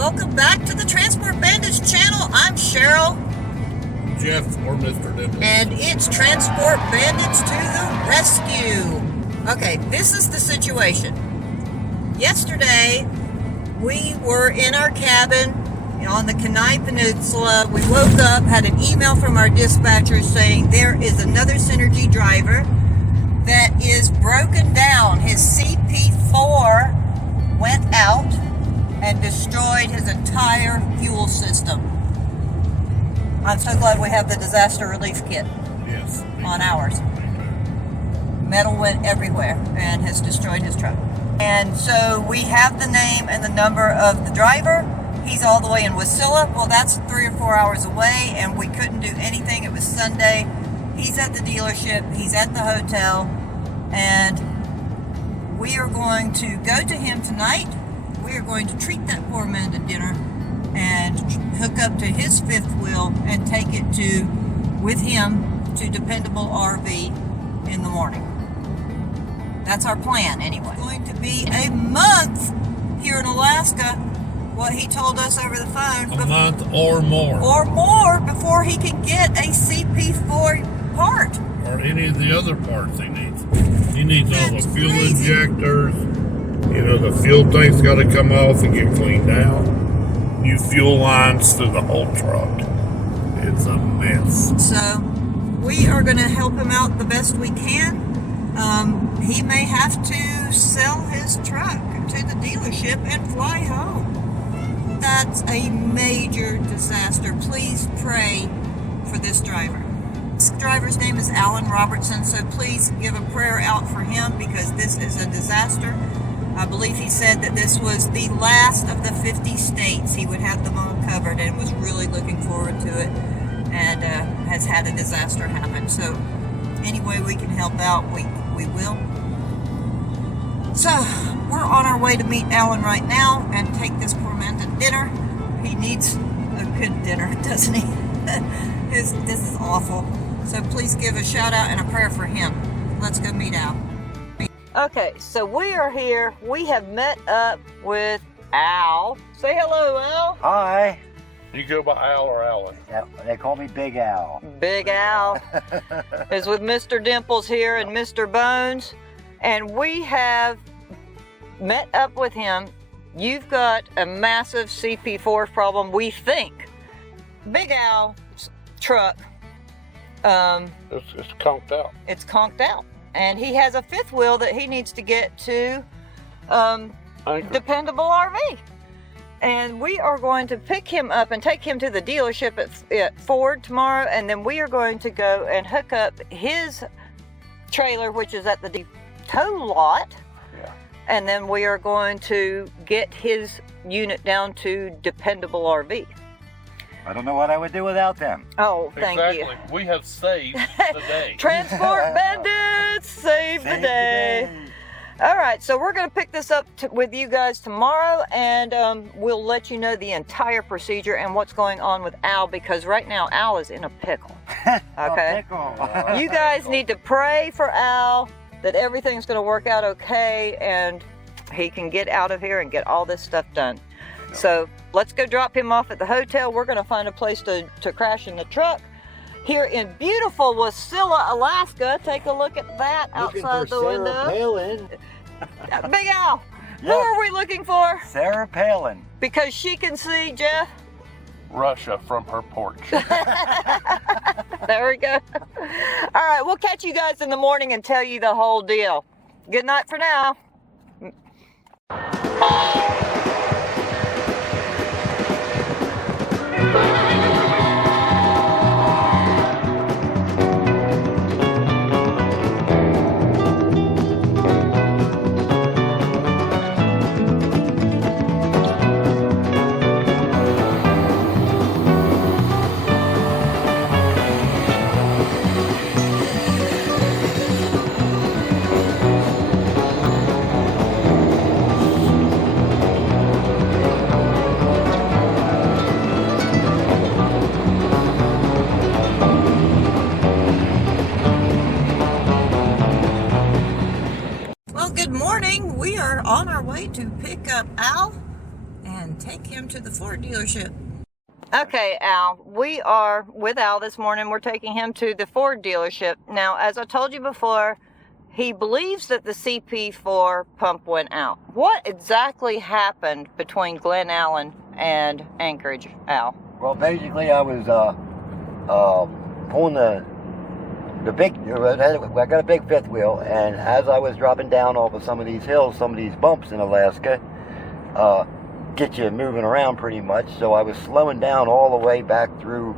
welcome back to the Transport Bandits channel. I'm Cheryl. Jeff or Mr. Dimples. And it's Transport Bandits to the rescue. Okay, this is the situation. Yesterday, we were in our cabin on the Kenai Peninsula. We woke up, had an email from our dispatcher saying there is another Synergy driver that is broken down. His CP4 went out and destroyed his entire fuel system. I'm so glad we have the disaster relief kit on ours. Metal went everywhere and has destroyed his truck. And so we have the name and the number of the driver. He's all the way in Wasilla. Well, that's 3 or 4 hours away, and we couldn't do anything. It was Sunday. He's at the dealership. He's at the hotel. And we are going to go to him tonight. We are going to treat that poor man to dinner and hook up to his fifth wheel and take it with him to Dependable RV in the morning. That's our plan anyway. It's going to be a month here in Alaska, what he told us over the phone. A month or more. Or more before he can get a CP4 part. Or any of the other parts he needs. He needs all the fuel crazy. injectors. You know, the fuel tank's got to come off and get cleaned out. New fuel lines through the whole truck. It's a mess. So we are going to help him out the best we can. He may have to sell his truck to the dealership and fly home. That's a major disaster. Please pray for this driver. This driver's name is Alan Robertson, so please give a prayer out for him because this is a disaster. I believe he said that this was the last of the 50 states. He would have them all covered and was really looking forward to it, and has had a disaster happen. So any way we can help out, we will. So we're on our way to meet Alan right now and take this poor man to dinner. He needs a good dinner, doesn't he? This is awful. So please give a shout out and a prayer for him. Let's go meet Al. Okay, so we are here. We have met up with Al. Say hello, Al. Hi. You go by Al or Alan? Yeah, they call me Big Al. Big Al is with Mr. Dimples here and Mr. Bones. And we have met up with him. You've got a massive CP4 problem, we think. Big Al's truck. It's conked out. It's conked out. And he has a fifth wheel that he needs to get to Dependable RV. And we are going to pick him up and take him to the dealership at Ford tomorrow. And then we are going to go and hook up his trailer, which is at the tow lot. Yeah. And then we are going to get his unit down to Dependable RV. I don't know what I would do without them. Oh, thank you. Exactly. We have saved the day. Transport Bandits, save the day. All right, so we're going to pick this up with you guys tomorrow, and we'll let you know the entire procedure and what's going on with Al, because right now Al is in a pickle. Okay? You guys need to pray for Al that everything's going to work out okay and he can get out of here and get all this stuff done. So let's go drop him off at the hotel. We're going to find a place to crash in the truck here in beautiful Wasilla, Alaska. Take a look at that outside the window. Palin. Big Al, who Yes. are we looking for? Sarah Palin. Because she can see, Jeff. Russia from her porch. There we go. All right, we'll catch you guys in the morning and tell you the whole deal. Good night for now. on our way to pick up Al and take him to the Ford dealership. Okay, Al, we are with Al this morning. We're taking him to the Ford dealership. Now, as I told you before, he believes that the CP4 pump went out. What exactly happened between Glen Allen and Anchorage, Al? Well, basically, I was pulling the big. I got a big fifth wheel, and as I was dropping down off of some of these hills, some of these bumps in Alaska, get you moving around pretty much. So I was slowing down all the way back through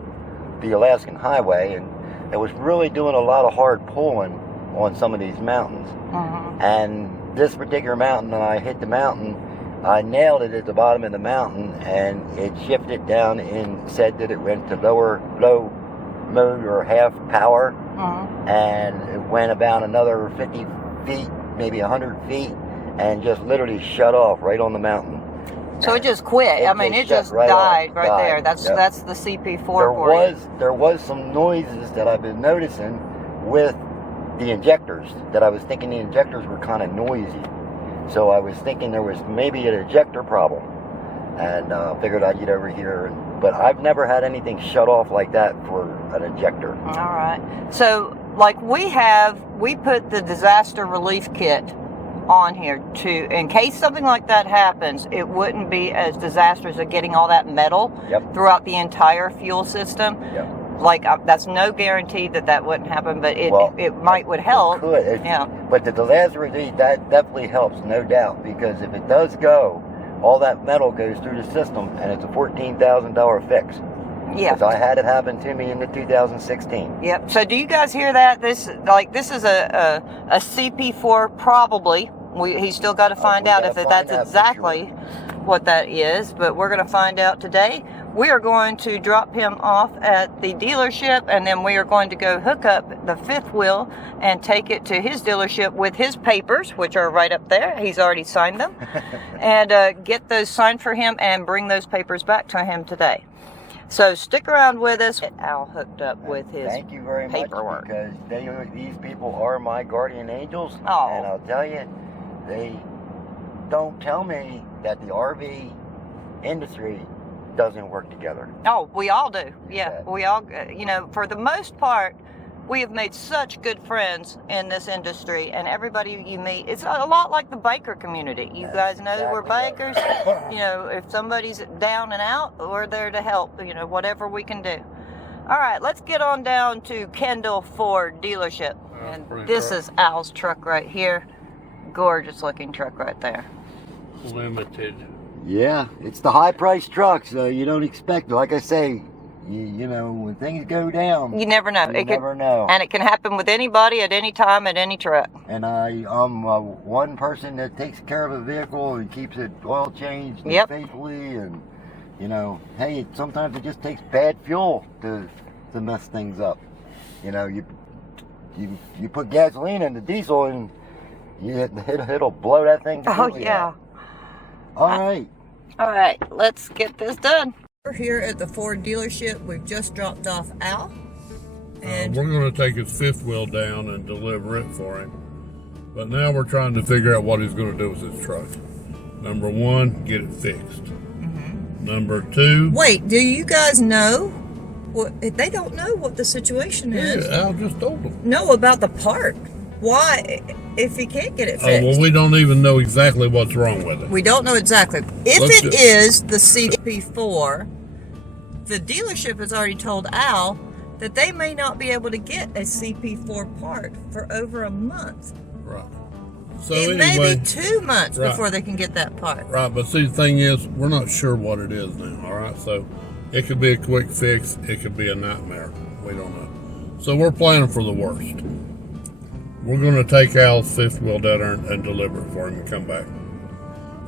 the Alaskan highway, and it was really doing a lot of hard pulling on some of these mountains. And this particular mountain, when I hit the mountain, I nailed it at the bottom of the mountain, and it shifted down and said that it went to low mode or half power, and it went about another 50 feet, maybe 100 feet, and just literally shut off right on the mountain. So it just quit. I mean, it just died right there. That's the CP4 There was some noises that I've been noticing with the injectors, that I was thinking the injectors were kind of noisy. So I was thinking there was maybe an ejector problem, and figured I'd get over here. But I've never had anything shut off like that for an injector. All right. So, like we put the disaster relief kit on here in case something like that happens, it wouldn't be as disastrous as getting all that metal throughout the entire fuel system. Like, that's no guarantee that wouldn't happen, but it would help. It could. But the disaster relief, that definitely helps, no doubt, because if it does go, all that metal goes through the system, and it's a $14,000 fix. Yeah. Because I had it happen to me in the 2016. Yep. So do you guys hear that? This is a CP4 probably. He's still got to find out if that's exactly what that is, but we're going to find out today. We are going to drop him off at the dealership, and then we are going to go hook up the fifth wheel and take it to his dealership with his papers, which are right up there. He's already signed them. And get those signed for him and bring those papers back to him today. So stick around with us. Get Al hooked up with his paperwork. Thank you very much, because these people are my guardian angels. Oh. And I'll tell you, they don't tell me that the RV industry doesn't work together. Oh, we all do. Yeah, we all, for the most part, we have made such good friends in this industry, and everybody you meet, it's a lot like the biker community. You guys know we're bikers. If somebody's down and out, we're there to help, whatever we can do. All right, let's get on down to Kendall Ford dealership. And this is Al's truck right here. Gorgeous looking truck right there. Limited. Yeah, it's the high-priced truck, so you don't expect, like I say, when things go down, you never know. You never know. And it can happen with anybody at any time at any truck. And I'm one person that takes care of a vehicle and keeps it oil changed faithfully, and hey, sometimes it just takes bad fuel to mess things up. You put gasoline in the diesel and it'll blow that thing completely out. All right, let's get this done. We're here at the Ford dealership. We've just dropped off Al. And we're going to take his fifth wheel down and deliver it for him. But now we're trying to figure out what he's going to do with his truck. Number one, get it fixed. Number two... Wait, do you guys know? They don't know what the situation is. Yeah, Al just told them. Know about the part. Why, if he can't get it fixed? Well, we don't even know exactly what's wrong with it. We don't know exactly. If it is the CP4, the dealership has already told Al that they may not be able to get a CP4 part for over a month. Right. So it may be 2 months before they can get that part. Right, but see, the thing is, we're not sure what it is now, all right? So it could be a quick fix. It could be a nightmare. We don't know. So we're planning for the worst. We're going to take Al's fifth wheel down there and deliver it for him and come back.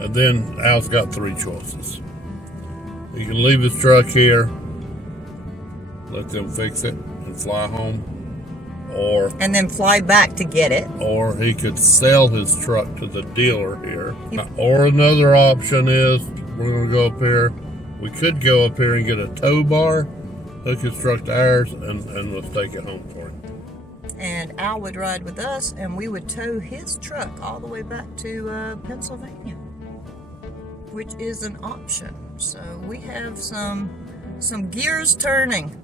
And then Al's got three choices. He can leave his truck here, let them fix it, and fly home. And then fly back to get it. Or he could sell his truck to the dealer here. Or another option is, we're going to go up here. We could go up here and get a tow bar, hook his truck to ours, and let's take it home for him. And Al would ride with us, and we would tow his truck all the way back to Pennsylvania. which is an option. So we have some gears turning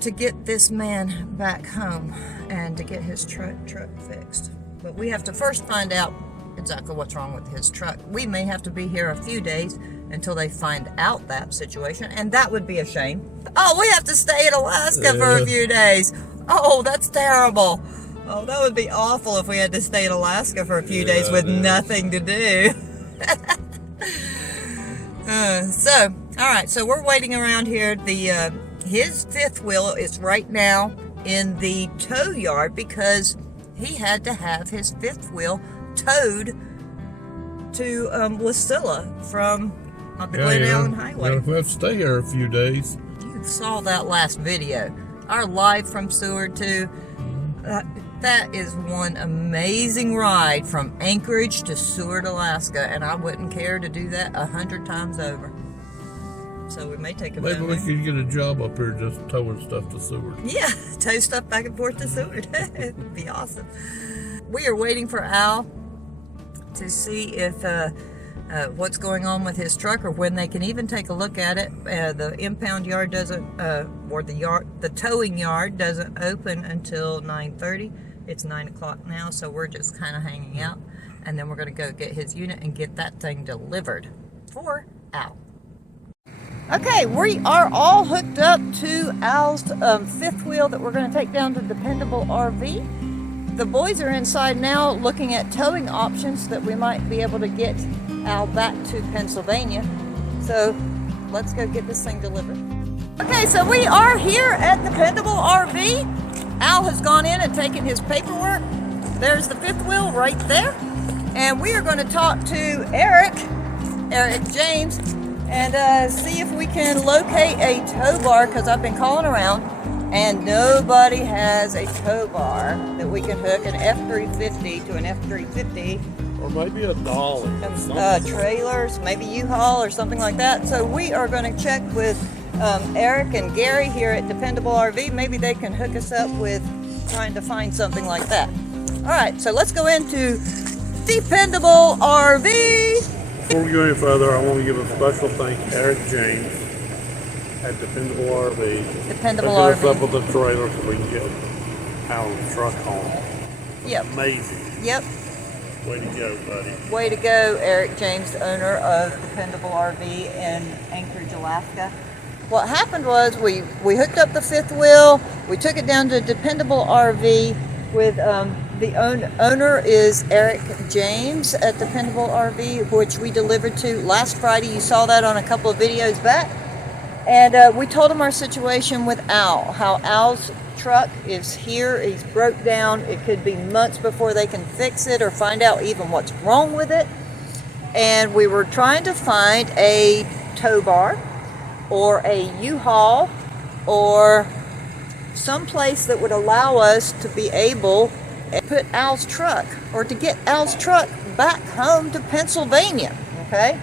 to get this man back home and to get his truck fixed. But we have to first find out exactly what's wrong with his truck. We may have to be here a few days until they find out that situation, and that would be a shame. Oh, we have to stay in Alaska for a few days. Oh, that's terrible. Oh, that would be awful if we had to stay in Alaska for a few days with nothing to do. All right, so we're waiting around here. His fifth wheel is right now in the tow yard because he had to have his fifth wheel towed to Wasilla from the Glen Ellen Highway. We have to stay here a few days. You saw that last video, our live from Seward to. That is one amazing ride from Anchorage to Seward, Alaska, and I wouldn't care to do that 100 times over. So we may take a Maybe we could get a job up here just towing stuff to Seward. Yeah, tow stuff back and forth to Seward. It would be awesome. We are waiting for Al to see if what's going on with his truck, or when they can even take a look at it. The impound yard doesn't, or the towing yard doesn't open until 9:30. It's 9 o'clock now, so we're just kind of hanging out, and then we're going to go get his unit and get that thing delivered for Al. Okay, we are all hooked up to Al's fifth wheel that we're going to take down to Dependable RV. The boys are inside now looking at towing options that we might be able to get Al back to Pennsylvania. So let's go get this thing delivered. Okay, so we are here at Dependable RV. Al has gone in and taken his paperwork. There's the fifth wheel right there. And we are going to talk to Eric James, and see if we can locate a tow bar, because I've been calling around and nobody has a tow bar that we can hook an F350 to an F350. Or maybe a dolly. Trailers, maybe U-Haul or something like that. So we are going to check with Eric and Gary here at Dependable RV. Maybe they can hook us up with trying to find something like that. All right, so let's go into Dependable RV. Before we go any further, I want to give a special thank to Eric James at Dependable RV. Dependable RV. RV. Us up with the trailer so we can get Alan's truck home. Yep. Amazing. Yep. Way to go, buddy. Way to go, Eric James, the owner of Dependable RV in Anchorage, Alaska. What happened was we hooked up the fifth wheel, we took it down to Dependable RV with the owner is Eric James at Dependable RV, which we delivered to last Friday. You saw that on a couple of videos back. And we told him our situation with Al, how Al's truck is here, he's broke down. It could be months before they can fix it or find out even what's wrong with it. And we were trying to find a tow bar or a U-Haul or some place that would allow us to be able to put Al's truck, or to get Al's truck back home to Pennsylvania, okay?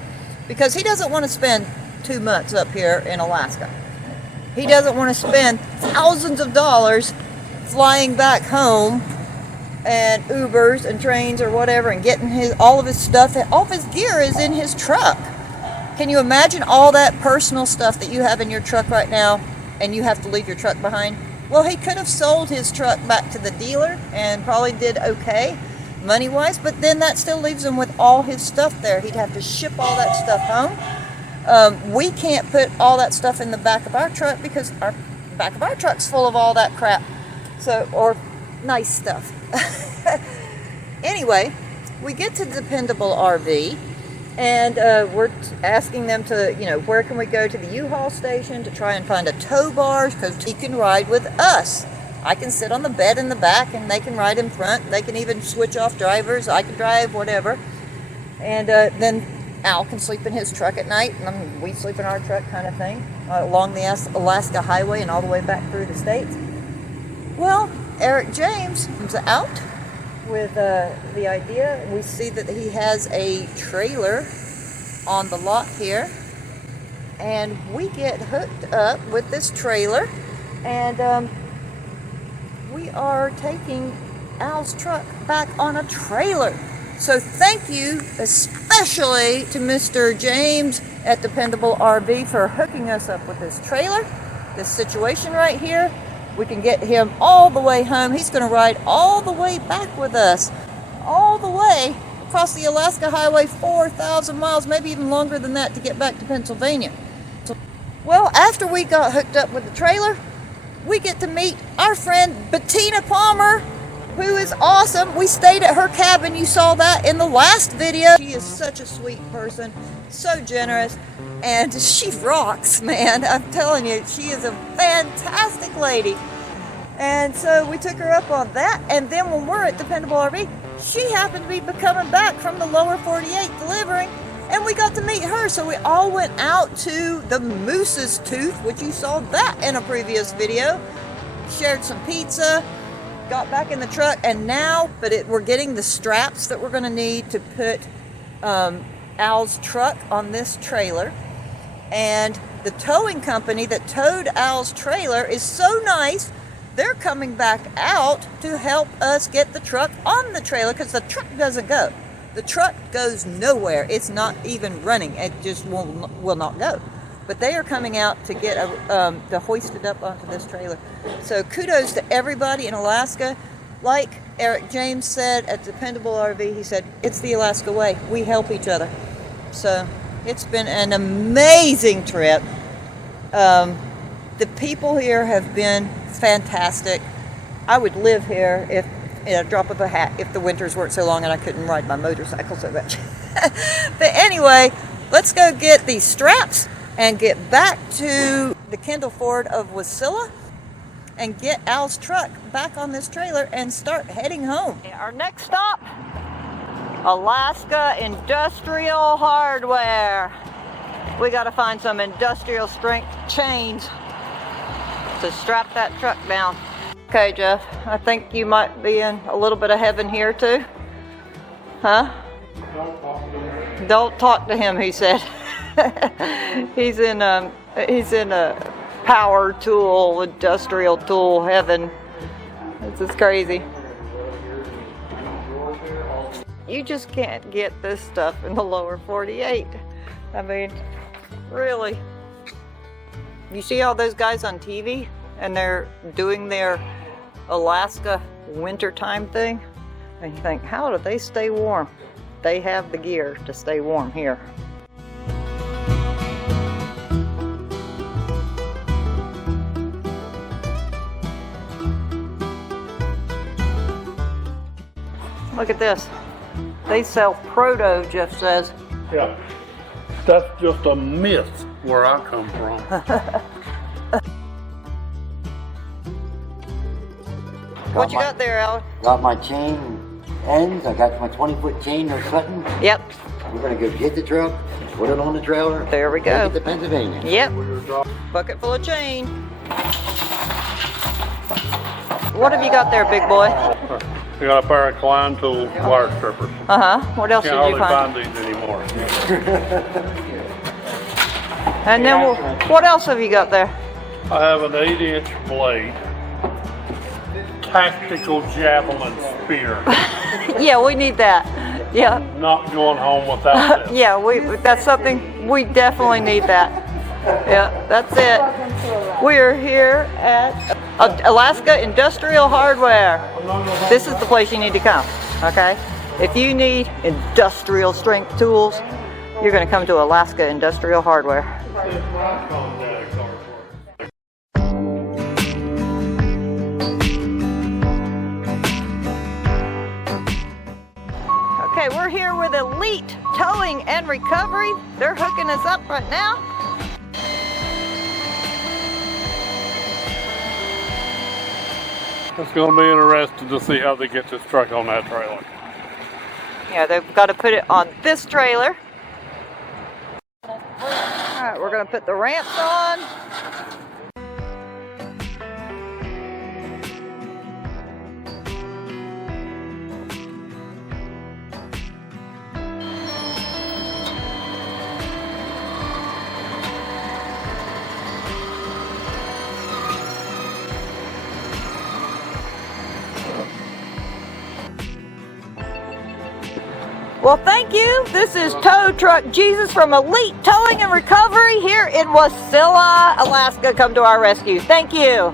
Because he doesn't want to spend 2 months up here in Alaska. He doesn't want to spend thousands of dollars flying back home and Ubers and trains or whatever and getting all of his stuff. All of his gear is in his truck. Can you imagine all that personal stuff that you have in your truck right now and you have to leave your truck behind? Well, he could have sold his truck back to the dealer and probably did okay money-wise, but then that still leaves him with all his stuff there. He'd have to ship all that stuff home. We can't put all that stuff in the back of our truck because our back of our truck's full of all that crap. So, or nice stuff. Anyway, we get to Dependable RV, and we're asking them to, where can we go to the U-Haul station to try and find a tow bar, because he can ride with us. I can sit on the bed in the back and they can ride in front. They can even switch off drivers. I can drive, whatever. And then Al can sleep in his truck at night, and we sleep in our truck, kind of thing, along the Alaska Highway and all the way back through the States. Well, Eric James comes out with the idea. We see that he has a trailer on the lot here, and we get hooked up with this trailer, and we are taking Al's truck back on a trailer. So thank you especially to Mr. James at Dependable RV for hooking us up with this trailer, this situation right here. We can get him all the way home. He's going to ride all the way back with us, all the way across the Alaska Highway, 4,000 miles, maybe even longer than that to get back to Pennsylvania. Well, after we got hooked up with the trailer, we get to meet our friend Bettina Palmer, who is awesome. We stayed at her cabin. You saw that in the last video. She is such a sweet person, so generous, and she rocks, man. I'm telling you, she is a fantastic lady. And so we took her up on that, and then when we're at Dependable RV, she happened to be coming back from the lower 48 delivering, and we got to meet her. So we all went out to the Moose's Tooth, which you saw that in a previous video, shared some pizza, got back in the truck, and now, we're getting the straps that we're going to need to put Al's truck on this trailer. And the towing company that towed Al's trailer is so nice, they're coming back out to help us get the truck on the trailer, because the truck doesn't go. The truck goes nowhere. It's not even running. It just will not go. But they are coming out to get to hoist it up onto this trailer. So kudos to everybody in Alaska. Like Eric James said at Dependable RV, he said, it's the Alaska way. We help each other. So it's been an amazing trip. The people here have been fantastic. I would live here if, in a drop of a hat, if the winters weren't so long and I couldn't ride my motorcycle so much. But anyway, let's go get these straps and get back to the Kendall Ford of Wasilla and get Al's truck back on this trailer and start heading home. Our next stop, Alaska Industrial Hardware. We got to find some industrial strength chains to strap that truck down. Okay, Jeff, I think you might be in a little bit of heaven here too. Huh? Don't talk to him, he said. He's in a power tool, industrial tool heaven. This is crazy. You just can't get this stuff in the lower 48. I mean, really. You see all those guys on TV and they're doing their Alaska wintertime thing? And you think, how do they stay warm? They have the gear to stay warm here. Look at this. They sell proto, Jeff says. Yeah, that's just a myth where I come from. What you got there, Al? Got my chain ends. I got my 20-foot chain or something. Yep. We're gonna go get the truck, put it on the trailer. There we go. Take it to Pennsylvania. Yep. Bucket full of chain. What have you got there, big boy? We got a pair of Klein tool wire strippers. What else did you find? Can't hardly find these anymore. And then what else have you got there? I have an 8-inch blade, tactical javelin spear. Yeah, we need that. Yeah. Not going home without this. Yeah, that's something we definitely need that. Yeah, that's it. We're here at Alaska Industrial Hardware. This is the place you need to come, okay? If you need industrial strength tools, you're going to come to Alaska Industrial Hardware. Okay, we're here with Elite Towing and Recovery. They're hooking us up right now. It's going to be interesting to see how they get this truck on that trailer. Yeah, they've got to put it on this trailer. All right, we're going to put the ramps on. Well, thank you. This is Tow Truck Jesus from Elite Towing and Recovery here in Wasilla, Alaska. Come to our rescue. Thank you. All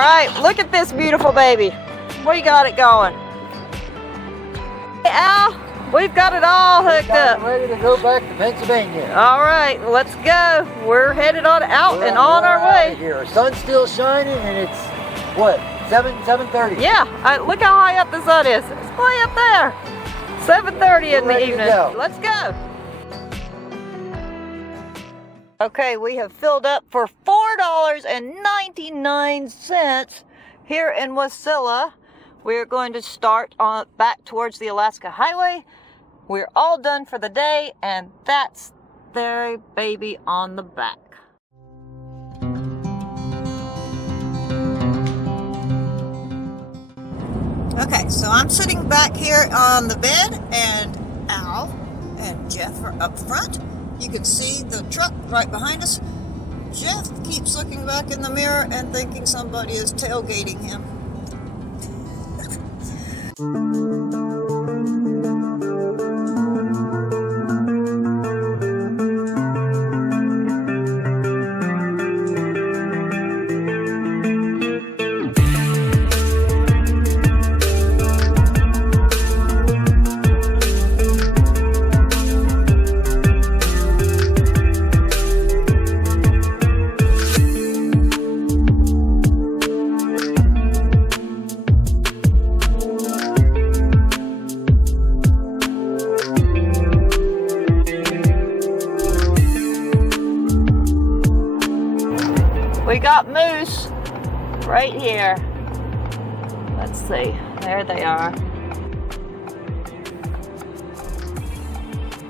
right, look at this beautiful baby. We got it going. Hey, Al, we've got it all hooked up. Ready to go back to Pennsylvania. All right, let's go. We're headed on out and on our way. Here, sun's still shining, and it's what, 7:30. Yeah, look how high up the sun is. It's way up there. 7:30 in the evening. Let's go. Okay, we have filled up for $4.99 here in Wasilla. We're going to start on back towards the Alaska Highway. We're all done for the day, and that's their baby on the back. Okay, so I'm sitting back here on the bed, and Al and Jeff are up front. You can see the truck right behind us. Jeff keeps looking back in the mirror and thinking somebody is tailgating him. We got moose right here. Let's see. There they are.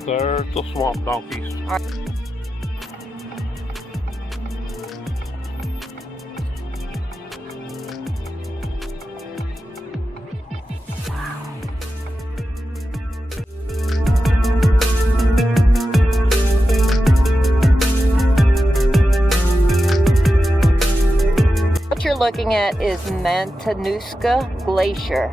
There's the swamp donkeys. You're looking at is Matanuska Glacier.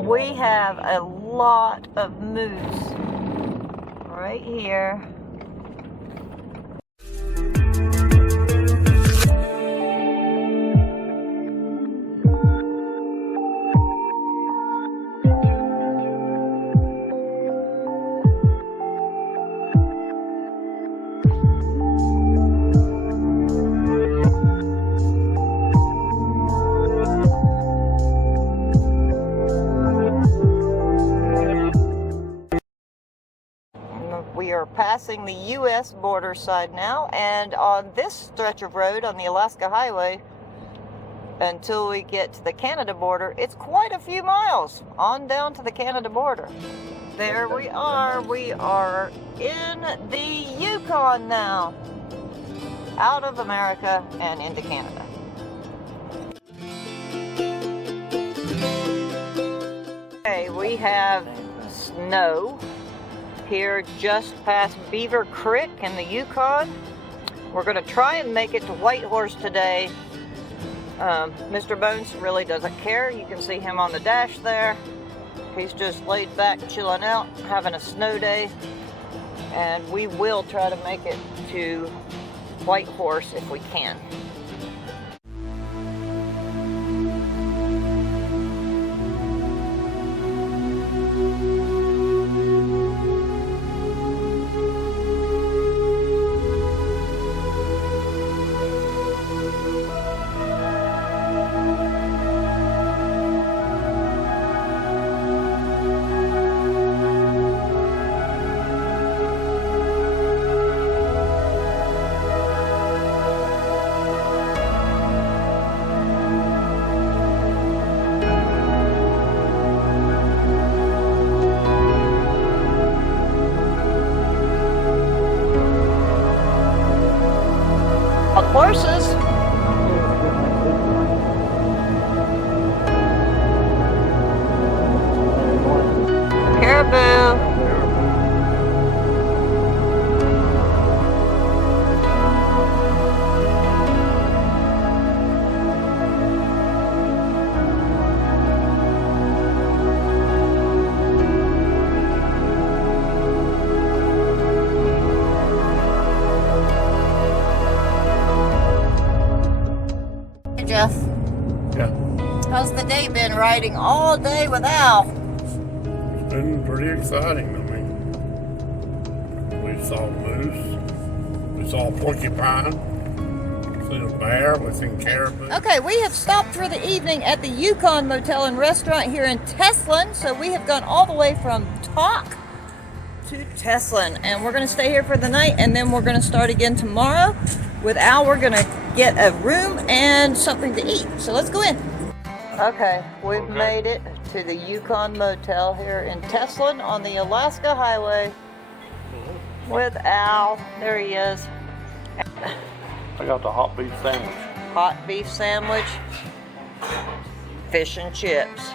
We have a lot of moose right here. We are passing the U.S. border side now, and on this stretch of road on the Alaska Highway, until we get to the Canada border, it's quite a few miles on down to the Canada border. There we are. We are in the Yukon now, out of America and into Canada. Okay, we have snow here just past Beaver Creek in the Yukon. We're going to try and make it to Whitehorse today. Mr. Bones really doesn't care. You can see him on the dash there. He's just laid back, chilling out, having a snow day. And we will try to make it to Whitehorse if we can. Horses. Caribou. How's the day been riding all day with Al? It's been pretty exciting. I mean, we saw moose, we saw porcupine, we seen a bear, we seen caribou. Okay, we have stopped for the evening at the Yukon Motel and Restaurant here in Teslin. So we have gone all the way from Talk to Teslin, and we're going to stay here for the night, and then we're going to start again tomorrow. With Al, we're going to get a room and something to eat. So let's go in. Okay, we've made it to the Yukon Motel here in Teslin on the Alaska Highway with Al. There he is. I got the hot beef sandwich. Hot beef sandwich, fish and chips.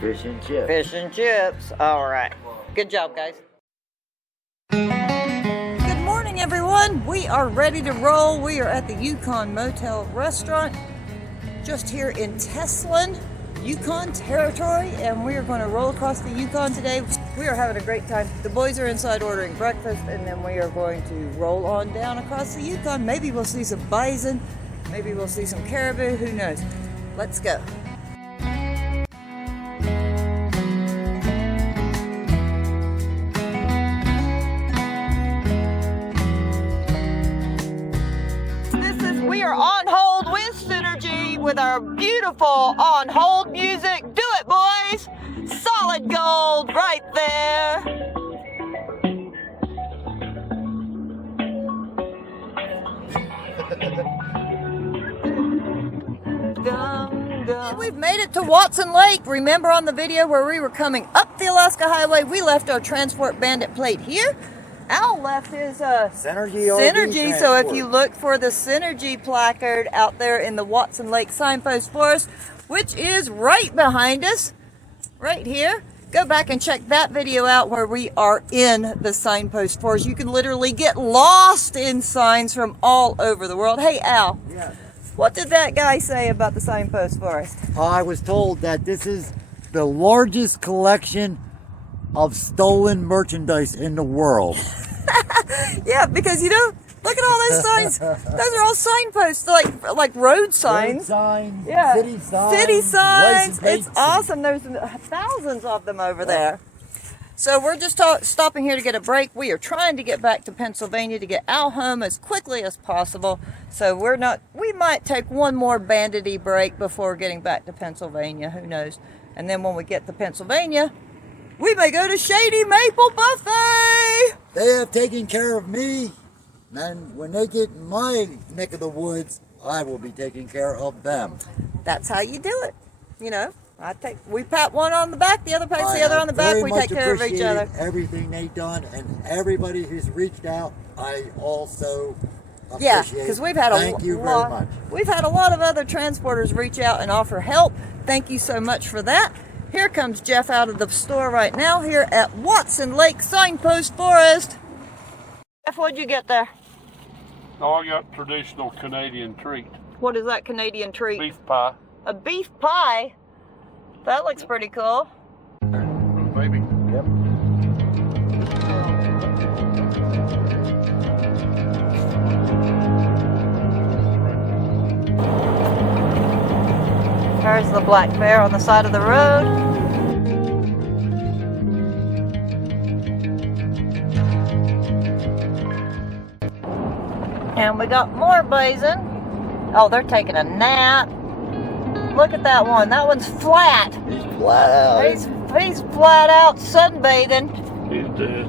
Fish and chips. Fish and chips. All right. Good job, guys. Good morning, everyone. We are ready to roll. We are at the Yukon Motel Restaurant just here in Teslin, Yukon territory, and we are going to roll across the Yukon today. We are having a great time. The boys are inside ordering breakfast, and then we are going to roll on down across the Yukon. Maybe we'll see some bison. Maybe we'll see some caribou. Who knows? Let's go. We are on hold with Synergy with our beautiful on hold music. Do it, boys! Solid gold right there. We've made it to Watson Lake. Remember on the video where we were coming up the Alaska Highway, we left our Transport Bandit plate here. Al left his Synergy, so if you look for the Synergy placard out there in the Watson Lake signpost forest, which is right behind us, right here, go back and check that video out where we are in the signpost forest. You can literally get lost in signs from all over the world. Hey, Al, Yeah. what did that guy say about the signpost forest? I was told that this is the largest collection of stolen merchandise in the world. Yeah, because look at all those signs. Those are all signposts, like road signs. Road signs, Yeah, city signs, It's license plates. awesome. There's thousands of them over there. So we're just stopping here to get a break. We are trying to get back to Pennsylvania to get Al home as quickly as possible. So we might take one more bandity break before getting back to Pennsylvania. Who knows? And then when we get to Pennsylvania, we may go to Shady Maple Buffet. They have taken care of me, and when they get in my neck of the woods, I will be taking care of them. That's how you do it. We pat one on the back, the other pats the other on the back. We take care of each other. Everything they've done, and everybody who's reached out, I also appreciate. Yeah, because we've had Thank you very much. We've had a lot of other transporters reach out and offer help. Thank you so much for that. Here comes Jeff out of the store right now here at Watson Lake Signpost Forest. Jeff, what'd you get there? Oh, I got traditional Canadian treat. What is that Canadian treat? Beef pie. A beef pie? That looks pretty cool. Baby. Yep. There's the black bear on the side of the road. And we got more bison. Oh, they're taking a nap. Look at that one. That one's flat. He's flat out. He's flat out sunbathing. He's dead.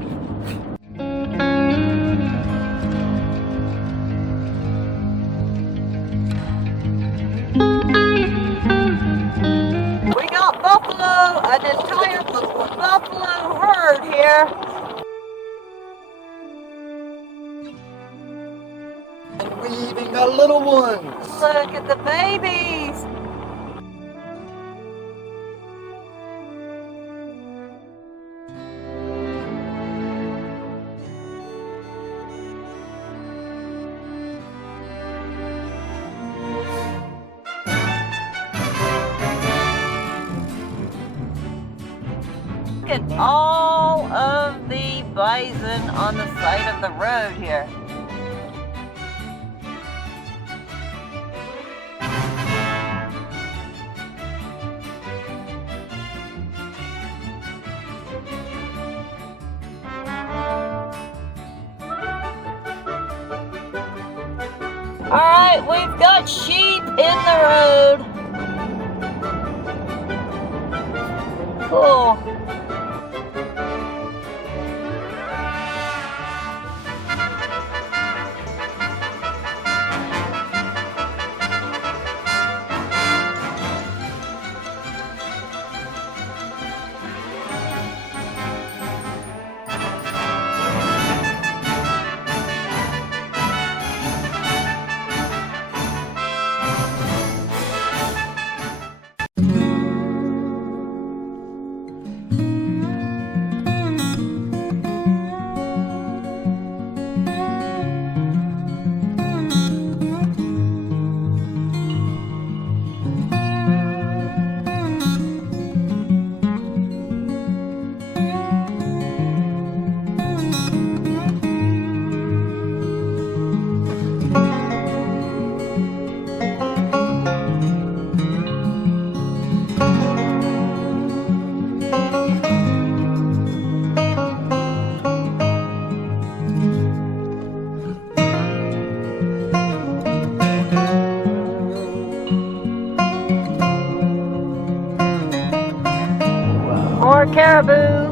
We got buffalo, an entire buffalo herd here. And we even got little ones. Look at the babies. Look at all of the bison on the side of the road here. Alright, we've got sheep in the road. Cool. More caribou.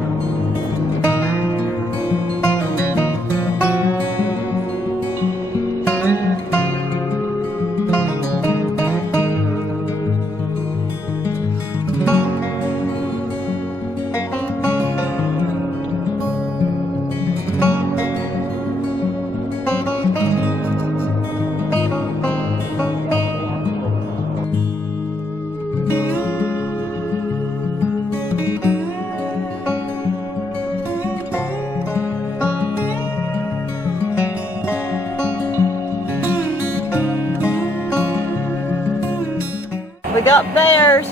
We got bears.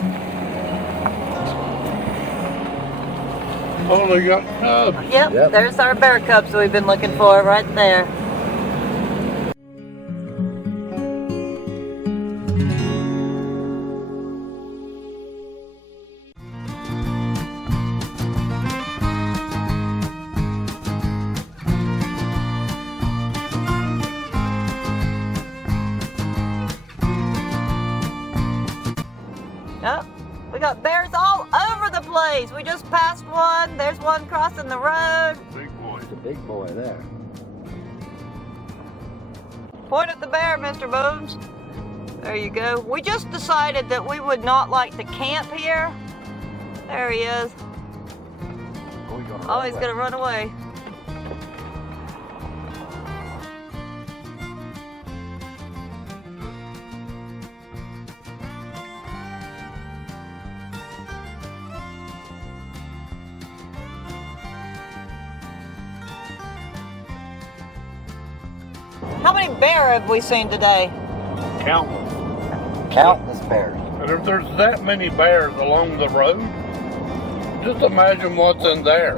Oh, they got cubs. Yep, there's our bear cubs we've been looking for right there. Yep, we got bears all over the place. We just passed one. There's one crossing the road. Big boy. It's a big boy there. Point at the bear, Mr. Bones. There you go. We just decided that we would not like to camp here. There he is. Oh, he's gonna run away. How many bear have we seen today? Countless. Countless bears. And if there's that many bears along the road, just imagine what's in there.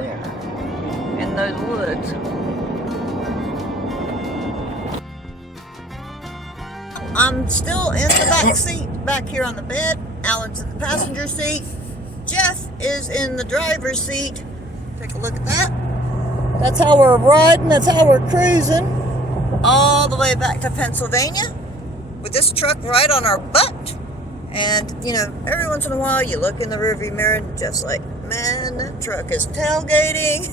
In those woods. I'm still in the back seat, back here on the bed. Alan's in the passenger seat. Jeff is in the driver's seat. Take a look at that. That's how we're riding, that's how we're cruising. All the way back to Pennsylvania with this truck right on our butt. And, you know, every once in a while you look in the rearview mirror and just like, man, that truck is tailgating.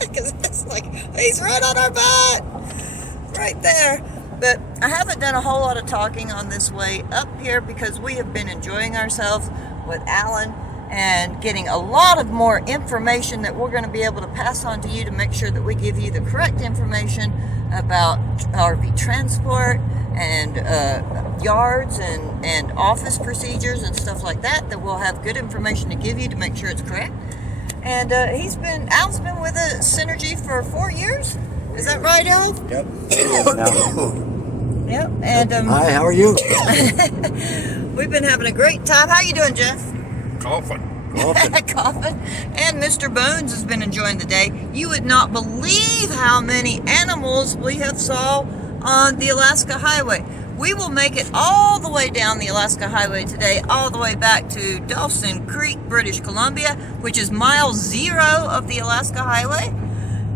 Because it's like, he's right on our butt. Right there. But I haven't done a whole lot of talking on this way up here because we have been enjoying ourselves with Alan and getting a lot of more information that we're going to be able to pass on to you to make sure that we give you the correct information about RV transport and yards and office procedures and stuff like that, that we'll have good information to give you to make sure it's correct. And Al's been with Synergy for 4 years. Is that right, Al? Yep. Yep. And Hi, how are you? we've been having a great time. How you doing, Jeff? Coughing. Coughing. And Mr. Bones has been enjoying the day. You would not believe how many animals we have saw on the Alaska Highway. We will make it all the way down the Alaska Highway today, all the way back to Dawson Creek, British Columbia, which is mile 0 of the Alaska Highway.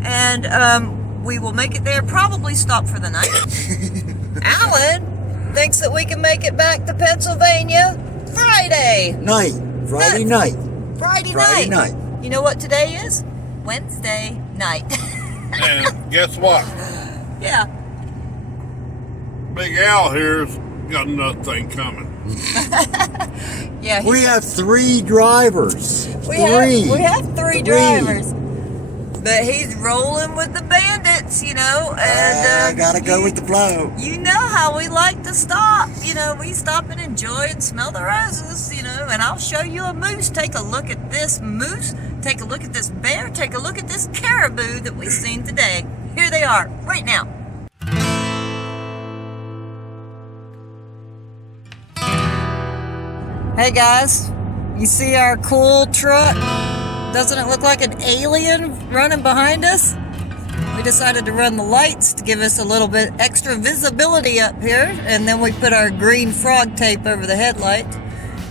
And we will make it there, probably stop for the night. Alan thinks that we can make it back to Pennsylvania Friday Night. Friday night. Friday Friday night. night. You know what today is? Wednesday night. And guess what? Yeah. Big Al here's got another thing coming. Yeah. We have 3 drivers. We have three drivers. But he's rolling with the bandits, you know, and I gotta go with the flow. You know how we like to stop. You know, we stop and enjoy and smell the roses, you know, and I'll show you a moose. Take a look at this moose. Take a look at this bear. Take a look at this caribou that we've seen today. Here they are, right now. Hey guys, you see our cool truck? Doesn't it look like an alien running behind us? We decided to run the lights to give us a little bit extra visibility up here, and then we put our green frog tape over the headlight.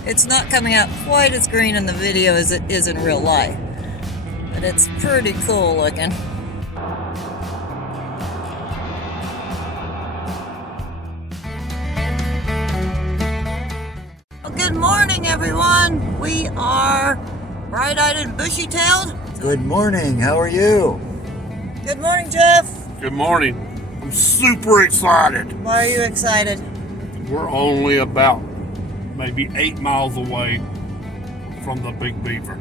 It's not coming out quite as green in the video as it is in real life, but it's pretty cool looking. Well, good morning, everyone. We are bright-eyed and bushy-tailed. Good morning. How are you? Good morning, Jeff. Good morning. I'm super excited. Why are you excited? We're only about maybe 8 miles away from the Big Beaver.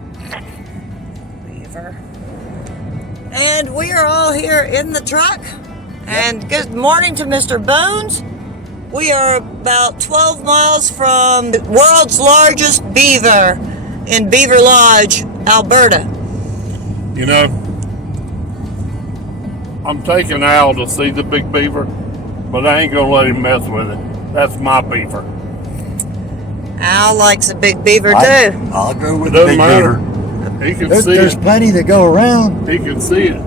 Beaver. And we are all here in the truck. And good morning to Mr. Bones. We are about 12 miles from the world's largest beaver in Beaver Lodge, Alberta. You know, I'm taking Al to see the Big Beaver, but I ain't gonna let him mess with it. That's my beaver. Al likes a big beaver too. I'll go with It the doesn't big matter. beaver. He can see There's it. plenty to go around. He can see it,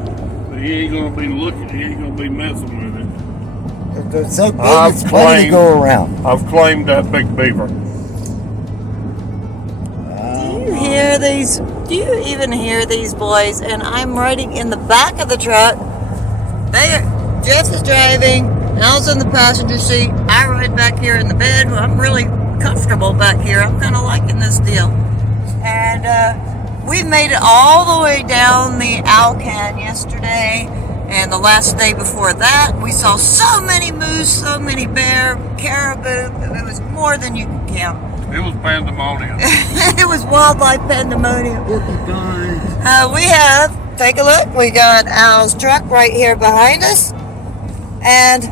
but he ain't gonna be looking. He ain't gonna be messing with it. There's so big, I've there's plenty to go around. I've claimed that Big Beaver. Do you hear these? Do you even hear these boys? And I'm riding in the back of the truck. Jeff is driving. Al's in the passenger seat. I ride back here in the bed. I'm really comfortable back here. I'm kind of liking this deal. And we made it all the way down the Alcan yesterday. And the last day before that, we saw so many moose, so many bear, caribou. It was more than you could count. It was pandemonium. It was wildlife pandemonium. Porcupines. We have, take a look, we got Al's truck right here behind us. And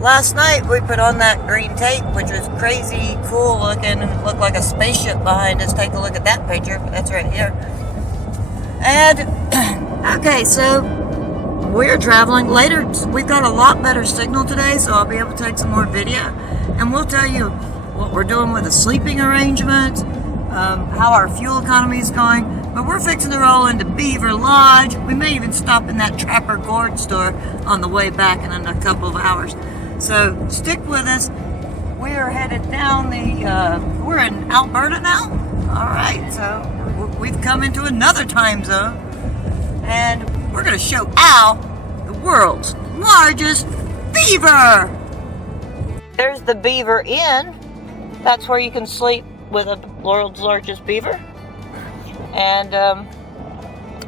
last night we put on that green tape, which was crazy cool looking. It looked like a spaceship behind us. Take a look at that picture. That's right here. And, okay, so we're traveling later. We've got a lot better signal today, so I'll be able to take some more video. And we'll tell you what we're doing with the sleeping arrangement, how our fuel economy is going. But we're fixing to roll into Beaver Lodge. We may even stop in that Trapper Gourd store on the way back in a couple of hours. So stick with us. We are headed down we're in Alberta now. All right, so we've come into another time zone. And we're going to show Al the world's largest beaver. There's the Beaver Inn. That's where you can sleep with the world's largest beaver. And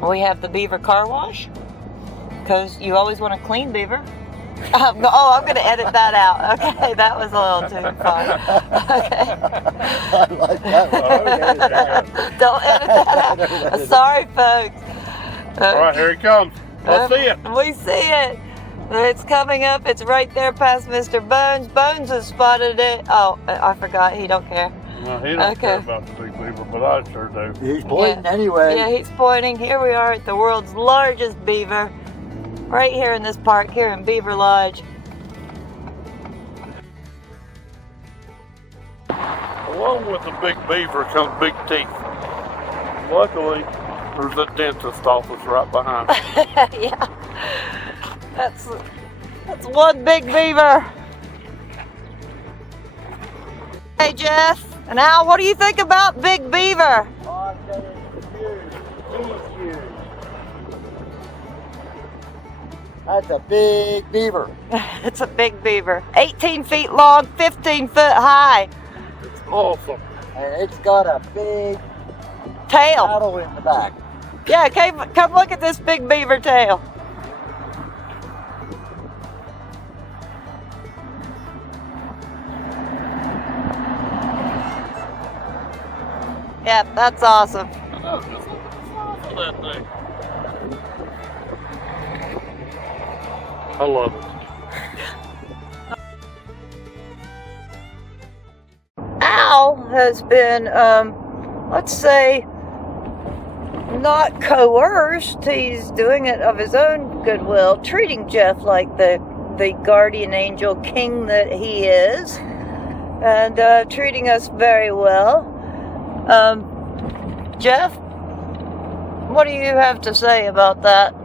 we have the beaver car wash, because you always want a clean beaver. I'm going to edit that out. Okay, that was a little too far. Okay. I like that one. Don't edit that out. Sorry, folks. All right, here he comes. Let's see it. We see it. It's coming up. It's right there past Mr. Bones. Bones has spotted it. Oh, I forgot. He don't care. No, he don't care about the Big Beaver, but I sure do. He's pointing anyway. Yeah, he's pointing. Here we are at the world's largest beaver. Right here in this park, here in Beaver Lodge. Along with the Big Beaver comes big teeth. Luckily, there's a dentist office right behind me. Yeah. That's one big beaver. Hey, Jeff and Al, what do you think about Big Beaver? Oh, I tell you, it's huge. He's huge. That's a big beaver. It's a big beaver. 18 feet long, 15 foot high. It's awesome. And it's got a big Tail. paddle in the back. Yeah, come look at this big beaver tail. Yeah, that's awesome. Oh, just look at the size of that thing. I love it. Al has been, let's say, not coerced. He's doing it of his own goodwill, treating Jeff like the guardian angel king that he is, and treating us very well. Jeff, what do you have to say about that?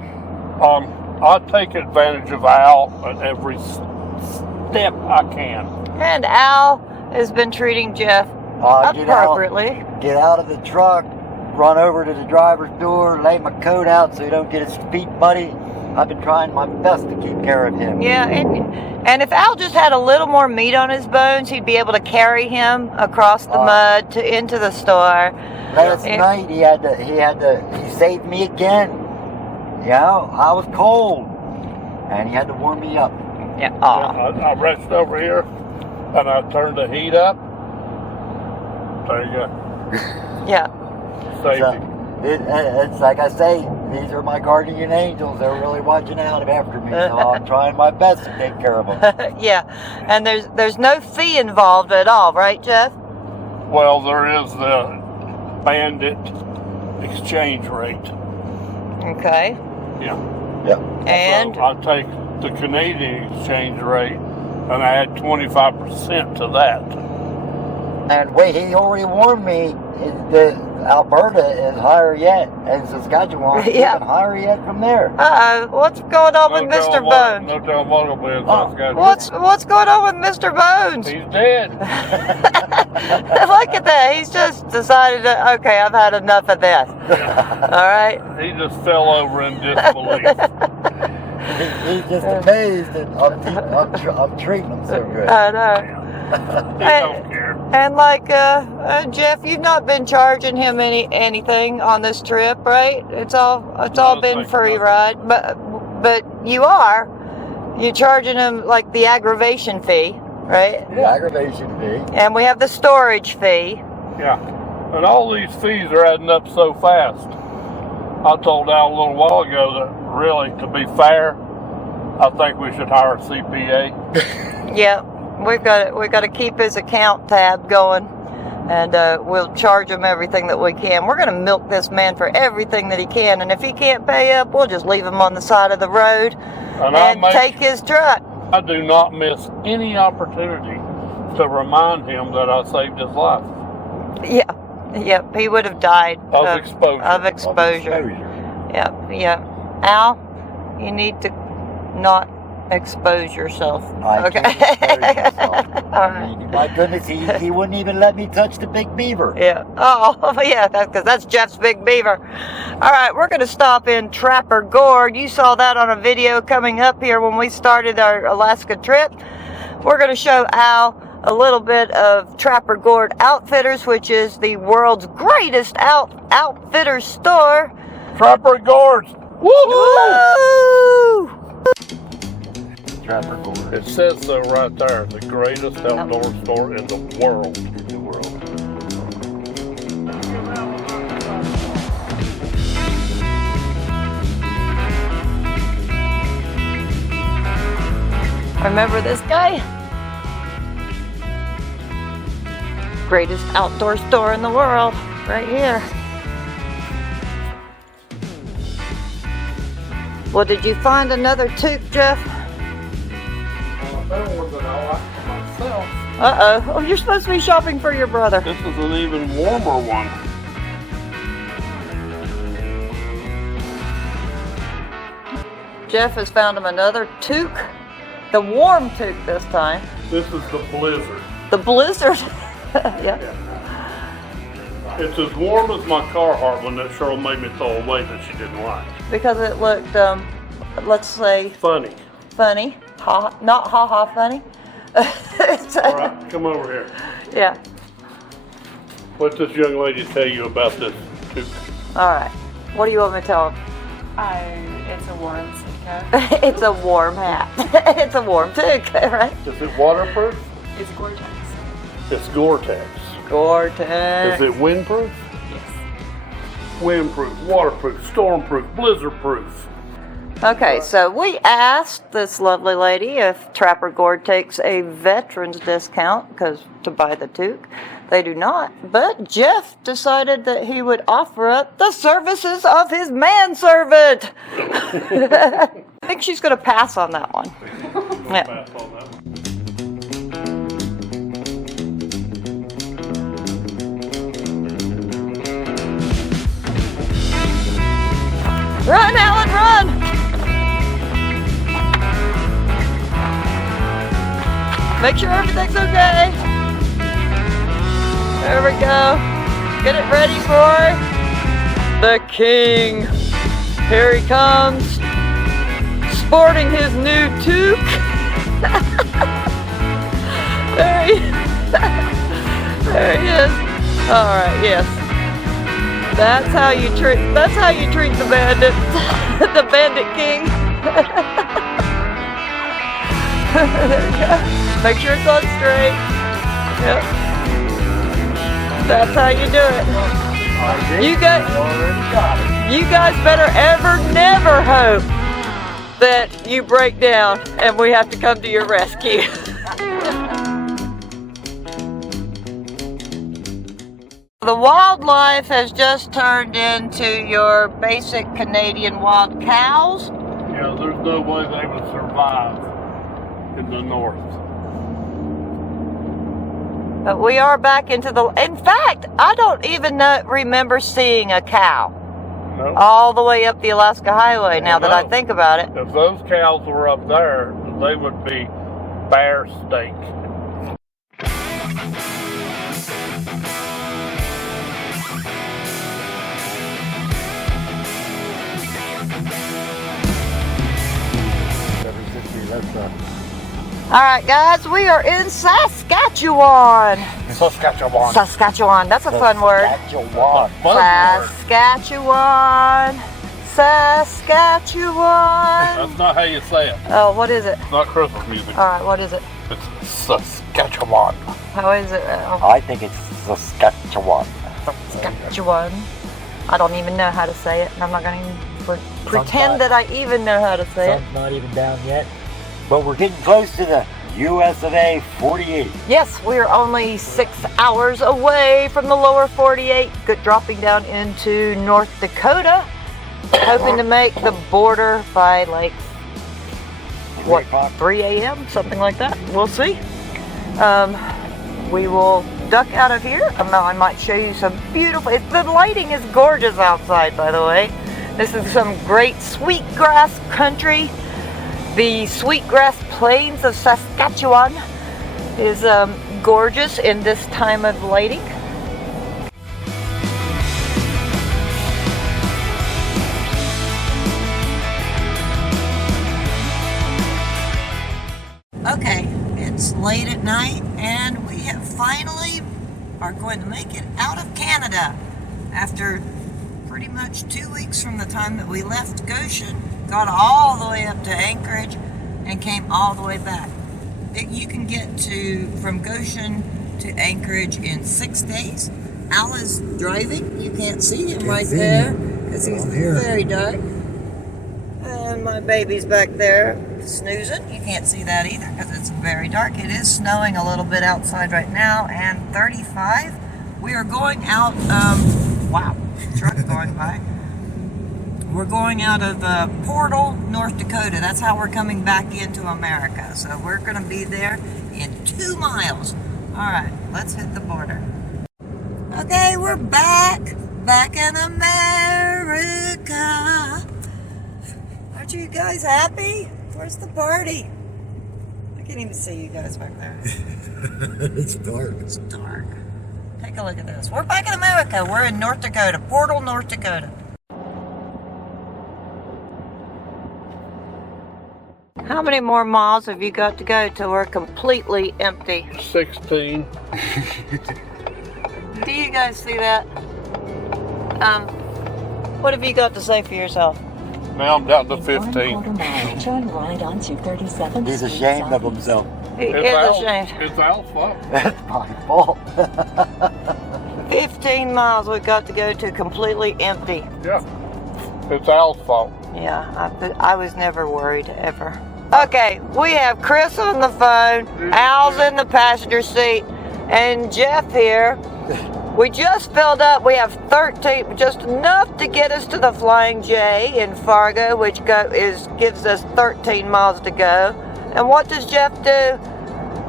I take advantage of Al at every step I can. And Al has been treating Jeff appropriately. Get out of the truck, run over to the driver's door, lay my coat out so he don't get his feet muddy. I've been trying my best to keep care of him. Yeah, and if Al just had a little more meat on his bones, he'd be able to carry him across the mud into the store. Last night he saved me again. You know, I was cold, and he had to warm me up. Yeah. I reached over here and I turned the heat up. There you go. Yeah. Safety. It's like I say, these are my guardian angels. They're really watching out after me. So I'm trying my best to take care of them. Yeah, and there's no fee involved at all, right, Jeff? Well, there is the bandit exchange rate. Okay. Yeah. Yep. And So I take the Canadian exchange rate and I add 25% to that. And wait, he already warned me that Alberta is higher yet, and Saskatchewan is Yeah. even higher yet from there. What's going on with Mr. Bones? No telling what it'll be in Oh, Saskatchewan. What's going on with Mr. Bones? He's dead. Look at that. He's just decided to, okay, I've had enough of this. All right. He just fell over in disbelief. He's just amazed that I'm treating him so good. I know. He don't care. And like Jeff, you've not been charging him anything on this trip, right? It's all been thank free you. ride, but you're charging him like the aggravation fee, right? The aggravation fee. And we have the storage fee. Yeah. And all these fees are adding up so fast. I told Al a little while ago that really, to be fair, I think we should hire a CPA. Yeah, we've got to keep his account tab going, and we'll charge him everything that we can. We're going to milk this man for everything that he can, and if he can't pay up, we'll just leave him on the side of the road and take his truck. I do not miss any opportunity to remind him that I saved his life. Yeah, he would have died Of exposure. Of exposure. Yeah. Al, you need to not expose yourself. I Okay. can't expose myself. All right. My goodness, he wouldn't even let me touch the big beaver. Yeah. Oh, yeah, because that's Jeff's big beaver. All right, we're going to stop in Trapper Gorge. You saw that on a video coming up here when we started our Alaska trip. We're going to show Al a little bit of Trapper Gorge Outfitters, which is the world's greatest outfitters store. Trapper Gorge! Woo-hoo! Woo! Trapper Gorge. It says so right there, the greatest outdoor store in the world. Remember this guy? Greatest outdoor store in the world, right here. Well, did you find another toque, Jeff? Uh-oh. Oh, you're supposed to be shopping for your brother. This is an even warmer one. Jeff has found him another toque. The warm toque this time. This is the Blizzard. The Blizzard. Yeah. It's as warm as my Carhartt one that Cheryl made me throw away that she didn't like. Because it looked let's say, Funny. funny. Not ha-ha funny. All right, come over here. Yeah. What's this young lady tell you about this toque? All right. What do you want me to tell them? It's a warm hat. It's a warm hat. It's a warm toque, right? Is it waterproof? It's Gore-Tex. It's Gore-Tex. Gore-Tex. Is it windproof? Yes. Windproof, waterproof, stormproof, blizzardproof. Okay, so we asked this lovely lady if Trapper Gore takes a veteran's discount to buy the toque. They do not, but Jeff decided that he would offer up the services of his manservant. I think she's going to pass on that one. Yeah. Pass on that one. Run, Alan, run! Make sure everything's okay. There we go. Get it ready for the king. Here he comes, sporting his new toque. There he is. All right, yes. That's how you treat the bandit, the bandit king. There you go. Make sure it's on straight. Yep. That's how you do it. You guys better never hope that you break down and we have to come to your rescue. The wildlife has just turned into your basic Canadian wild cows. Yeah, there's no way they would survive in the north. But we are back into in fact, I don't even remember seeing a cow No. all the way up the Alaska Highway now that I think about it. If those cows were up there, they would be bear steak. All right, guys, we are in Saskatchewan. Saskatchewan. That's a fun word. Saskatchewan. Saskatchewan. Saskatchewan. That's not how you say it. Oh, what is it? It's not Christmas music. All right, what is it? It's Saskatchewan. How is it? I think it's Saskatchewan. Saskatchewan. I don't even know how to say it, and I'm not going to even pretend that I even know how to say it. Sun's not even down yet. But we're getting close to the US of A 48. Yes, we are only 6 hours away from the lower 48, dropping down into North Dakota, hoping to make the border by like, what, 3 a.m., something like that. We'll see. We will duck out of here. I might show you some beautiful, the lighting is gorgeous outside, by the way. This is some great sweetgrass country. The sweetgrass plains of Saskatchewan is gorgeous in this time of lighting. Okay, it's late at night and we have finally are going to make it out of Canada after pretty much 2 weeks from the time that we left Goshen. Got all the way up to Anchorage and came all the way back. You can get from Goshen to Anchorage in 6 days. Al is driving. You can't see him right there because he's very dark. And my baby's back there snoozing. You can't see that either because it's very dark. It is snowing a little bit outside right now, and 35. We are going out, wow, truck going by. We're going out of Portal, North Dakota. That's how we're coming back into America. So we're going to be there in 2 miles. All right, let's hit the border. Okay, we're back in America. Aren't you guys happy? Where's the party? I can't even see you guys back there. It's dark. It's dark. Take a look at this. We're back in America. We're in North Dakota, Portal, North Dakota. How many more miles have you got to go till we're completely empty? 16. Do you guys see that? What have you got to say for yourself? Now I'm down to 15. Turn right onto 37th He's Street ashamed of Southeast. himself. He is ashamed. It's Al's fault. That's my fault. 15 miles we've got to go to completely empty. Yeah. It's Al's fault. Yeah, I was never worried, ever. Okay, we have Chris on the phone, Al's in the passenger seat, and Jeff here. We just filled up. We have 13, just enough to get us to the Flying J in Fargo, which gives us 13 miles to go. And what does Jeff do?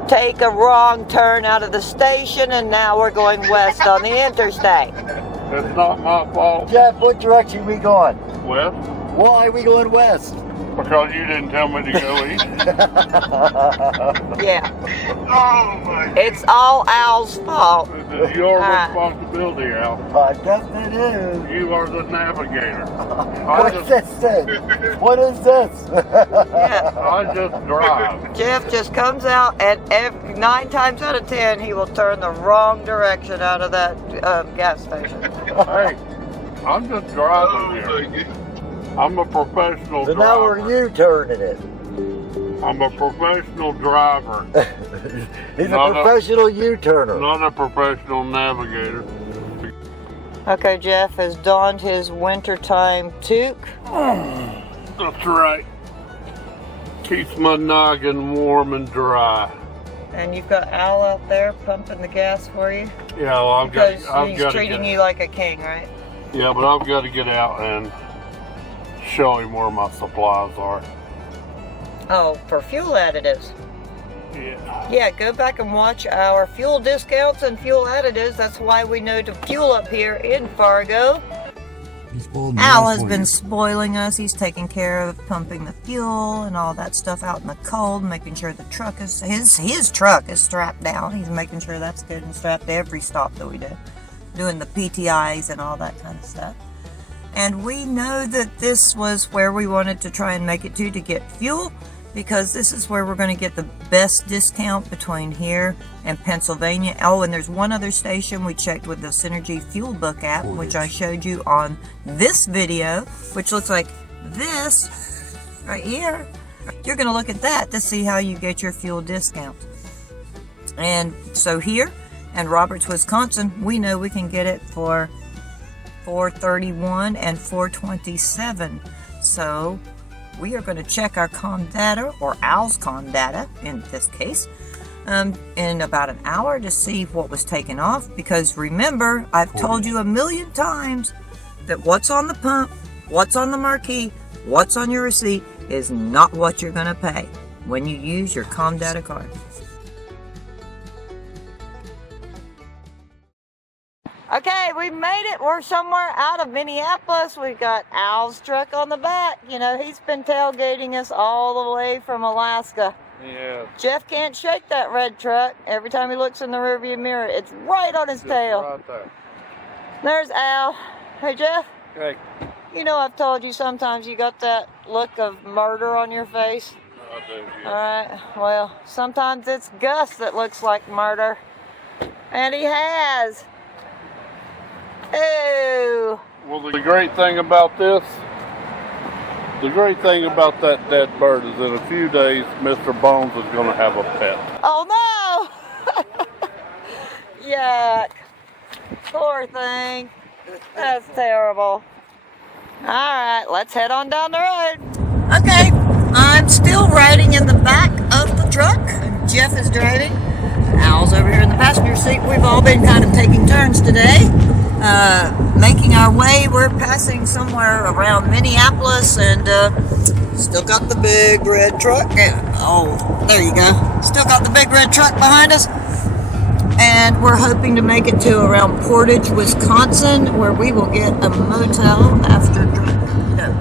Take a wrong turn out of the station, and now we're going west on the interstate. It's not my fault. Jeff, what direction we going? West, Why are we going west? because you didn't tell me to go east. Yeah. It's all Al's fault. It's your Alright. responsibility, Al. I guess it is. You are the navigator. What's this thing? What is this? Yeah. I just drive. Jeff just comes out, and 9 times out of 10, he will turn the wrong direction out of that gas station. Hey, I'm just driving here. I'm a professional So driver. now we're U-turning it. I'm a professional driver, He's Not a professional U-turner. not a professional navigator. Okay, Jeff has donned his wintertime toque. That's right. Keeps my noggin warm and dry. And you've got Al out there pumping the gas for you. Yeah, well, I've Because got he's to treating get, you like a king, right? Yeah, but I've got to get out and show him where my supplies are. Oh, for fuel additives. Yeah. Yeah, go back and watch our fuel discounts and fuel additives. That's why we know to fuel up here in Fargo. He's spoiling Al the has for been you. spoiling us. He's taking care of pumping the fuel and all that stuff out in the cold, making sure the truck is his truck is strapped down. He's making sure that's good and strapped to every stop that we do, doing the PTIs and all that kind of stuff. And we know that this was where we wanted to try and make it to get fuel, because this is where we're going to get the best discount between here and Pennsylvania. Oh, and there's one other station we checked with the Synergy Fuel Book app, which I showed you on this video, which looks like this right here. You're going to look at that to see how you get your fuel discount. And so here in Roberts, Wisconsin, we know we can get it for $4.31 and $4.27. So we are going to check our com data, or Al's com data in this case, in about an hour to see what was taken off. Because remember, I've told you a million times that what's on the pump, what's on the marquee, what's on your receipt is not what you're going to pay when you use your com data card. Okay, we made it. We're somewhere out of Minneapolis. We've got Al's truck on the back. You know, he's been tailgating us all the way from Alaska. Yeah. Jeff can't shake that red truck. Every time he looks in the rearview mirror, it's right on his tail. Right there. There's Al. Hey, Jeff. Hey. You know, I've told you sometimes you got that look of murder on your face. I do, yeah. All right. Well, sometimes it's Gus that looks like murder. And he has. Ooh. Well, the great thing about this, the great thing about that dead bird is in a few days, Mr. Bones is going to have a pet. Oh no! Yuck. Poor thing. That's terrible. Alright, let's head on down the road. Okay, I'm still riding in the back of the truck. Jeff is driving. Al's over here in the passenger seat. We've all been kind of taking turns today. Making our way. We're passing somewhere around Minneapolis, and still got the big red truck. Oh, there you go. Still got the big red truck behind us. And we're hoping to make it to around Portage, Wisconsin, where we will get a motel after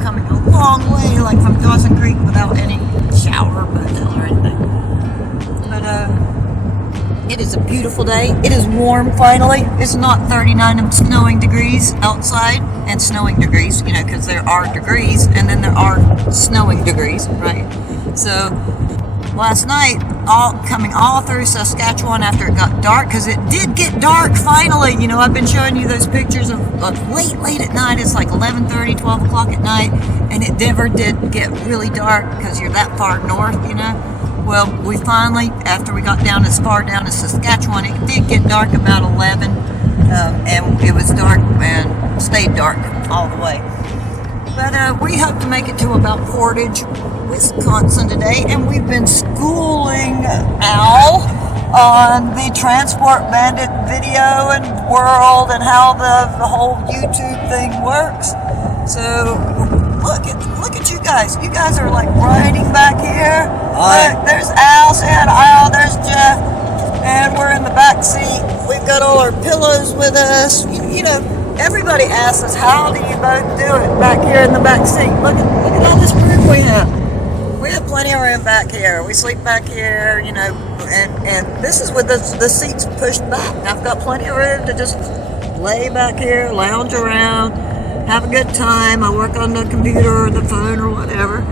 coming a long way, like from Dawson Creek, without any shower, motel, or anything. But it is a beautiful day. It is warm finally. It's not 39 and snowing degrees outside, and snowing degrees, you know, because there are degrees and then there are snowing degrees, right? So last night, coming all through Saskatchewan after it got dark, because it did get dark finally. You know, I've been showing you those pictures of late at night. It's like 11:30, 12 o'clock at night, and it never did get really dark because you're that far north, you know. Well, we finally, after we got down as far down as Saskatchewan, it did get dark about 11, and it was dark and stayed dark all the way. But we hope to make it to about Portage, Wisconsin today, and we've been schooling Al on the Transport Bandit video and world and how the whole YouTube thing works. So look at you guys. You guys are like riding back here. Look, there's Al, say hi to Al, there's Jeff, and we're in the back seat. We've got all our pillows with us. You know, everybody asks us, how do you both do it back here in the back seat? Look at all this room we have. We have plenty of room back here. We sleep back here, you know, and this is with the seats pushed back. I've got plenty of room to just lay back here, lounge around, have a good time. I work on the computer or the phone or whatever,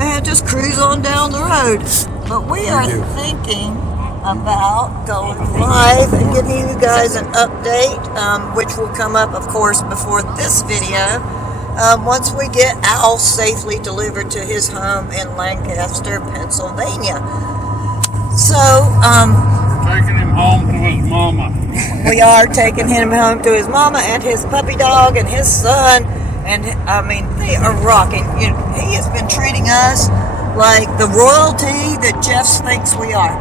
and just cruise on down the road. But we are thinking about going live and giving you guys an update, which will come up, of course, before this video, once we get Al safely delivered to his home in Lancaster, Pennsylvania. So, Taking him home to his mama. we are taking him home to his mama and his puppy dog and his son, and I mean, they are rocking. You know, he has been treating us like the royalty that Jeff thinks we are.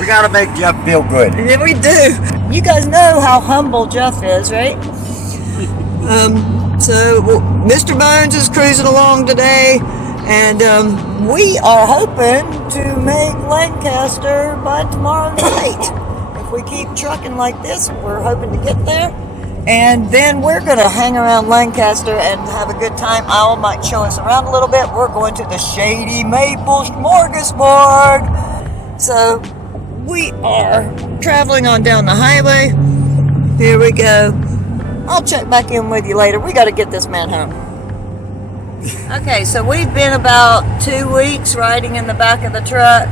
We gotta make Jeff feel good. Yeah, we do. You guys know how humble Jeff is, right? So Mr. Bones is cruising along today, and we are hoping to make Lancaster by tomorrow night. If we keep trucking like this, we're hoping to get there. And then we're going to hang around Lancaster and have a good time. Al might show us around a little bit. We're going to the Shady Maple Smorgasbord. So we are traveling on down the highway. Here we go. I'll check back in with you later. We got to get this man home. Okay, so we've been about 2 weeks riding in the back of the truck.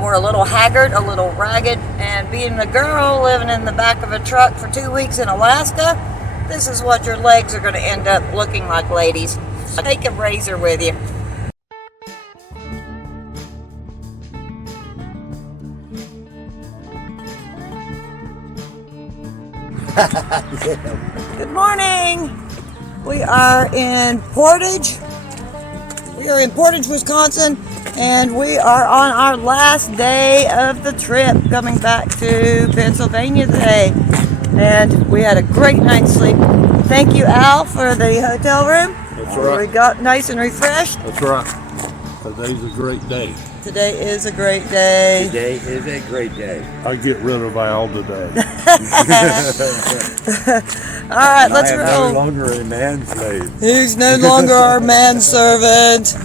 We're a little haggard, a little ragged, and being a girl living in the back of a truck for 2 weeks in Alaska, this is what your legs are going to end up looking like, ladies. Take a razor with you. Good morning. We are in Portage. We are in Portage, Wisconsin, and we are on our last day of the trip coming back to Pennsylvania today. And we had a great night's sleep. Thank you, Al, for the hotel room. That's right. We got nice and refreshed. That's right. Today's a great day. Today is a great day. Today is a great day. I get rid of Al today. All right, let's I am roll. no longer a manslave. He's no longer our manservant.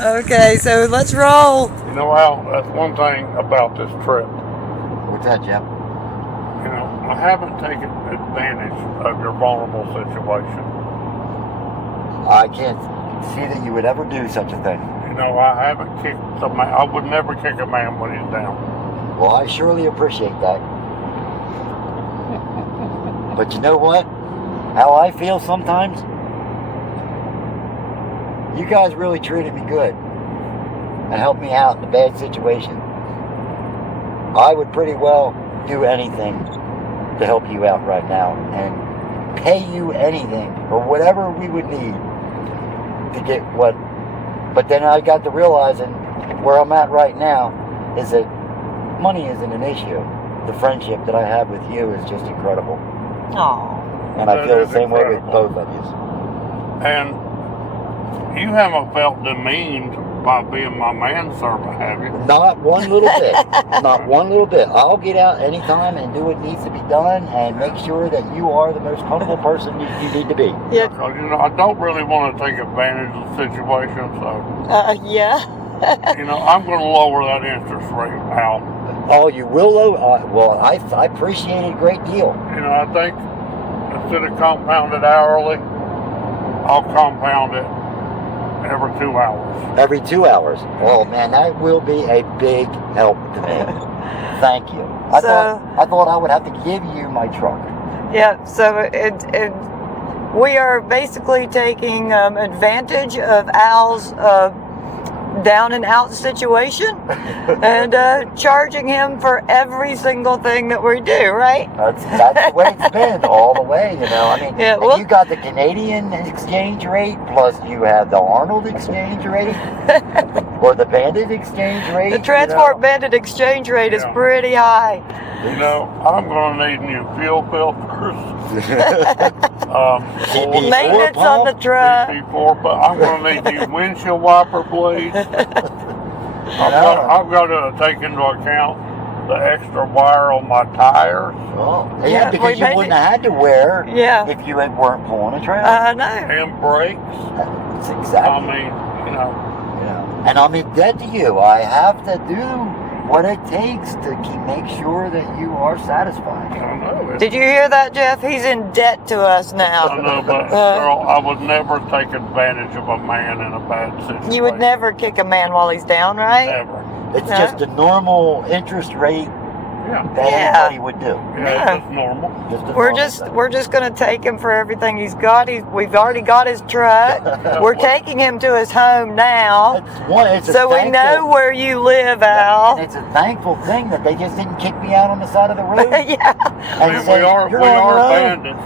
Okay, so let's roll. You know, Al, that's one thing about this trip. What's that, Jeff? You know, I haven't taken advantage of your vulnerable situation. I can't see that you would ever do such a thing. You know, I haven't kicked a man. I would never kick a man when he's down. Well, I surely appreciate that. But you know what? How I feel sometimes? You guys really treated me good and helped me out in a bad situation. I would pretty well do anything to help you out right now and pay you anything or whatever we would need to get what. But then I got to realizing where I'm at right now is that money isn't an issue. The friendship that I have with you is just incredible. Aww. And I feel the same way with both of you. And you haven't felt demeaned by being my manservant, have you? Not one little bit. Not one little bit. I'll get out anytime and do what needs to be done and make sure that you are the most comfortable person you need to be. Yeah. Because, you know, I don't really want to take advantage of the situation, so, Yeah. you know, I'm going to lower that interest rate, Al. Oh, you will? Well, I appreciate it a great deal. You know, I think instead of compounded hourly, I'll compound it Every 2 hours. Every 2 hours. Oh man, that will be a big help to me. Thank you. I thought I would have to give you my truck. Yeah, so we are basically taking advantage of Al's down and out situation and charging him for every single thing that we do, right? That's the way it's been all the way, you know. I mean, Yeah, well, you got the Canadian exchange rate, plus you have the Arnold exchange rate, or the Bandit exchange rate. the Transport Bandit exchange rate is pretty high. You know, I'm going to need new fuel filters. Maintenance on the truck. CP4, but I'm going to need new windshield wiper blades. I've got to take into account the extra wire on my tires. Oh, yeah, because you wouldn't have had to wear if you weren't pulling a trailer. I know. And brakes. That's exactly. I mean, you know. Yeah. And I'm in debt to you. I have to do what it takes to make sure that you are satisfied. I know. Did you hear that, Jeff? He's in debt to us now. I know, but girl, I would never take advantage of a man in a bad situation. You would never kick a man while he's down, right? Never. It's just a normal interest rate that anybody would do. Yeah, it's just normal. We're just gonna take him for everything he's got. We've already got his truck. We're taking him to his home now. So we know where you live, Al. And it's a thankful thing that they just didn't kick me out on the side of the road. Yeah. I mean, we are bandits.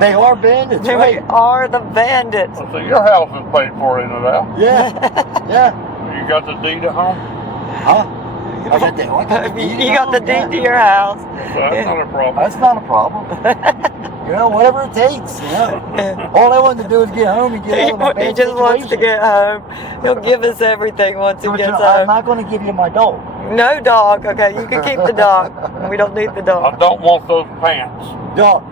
They are bandits, We right? are the bandits. So your house is paid for in it, Al. Yeah, yeah. You got the deed at home? Huh? I got the You got the deed to your house. So that's not a problem. That's not a problem. You know, whatever it takes, you know. All I want to do is get home and get out of my bad He just wants to situation. get home. He'll give us everything once he gets I'm home. not going to give you my dog. No dog. Okay, you can keep the dog. We don't need the I dog. don't want those pants. Dog.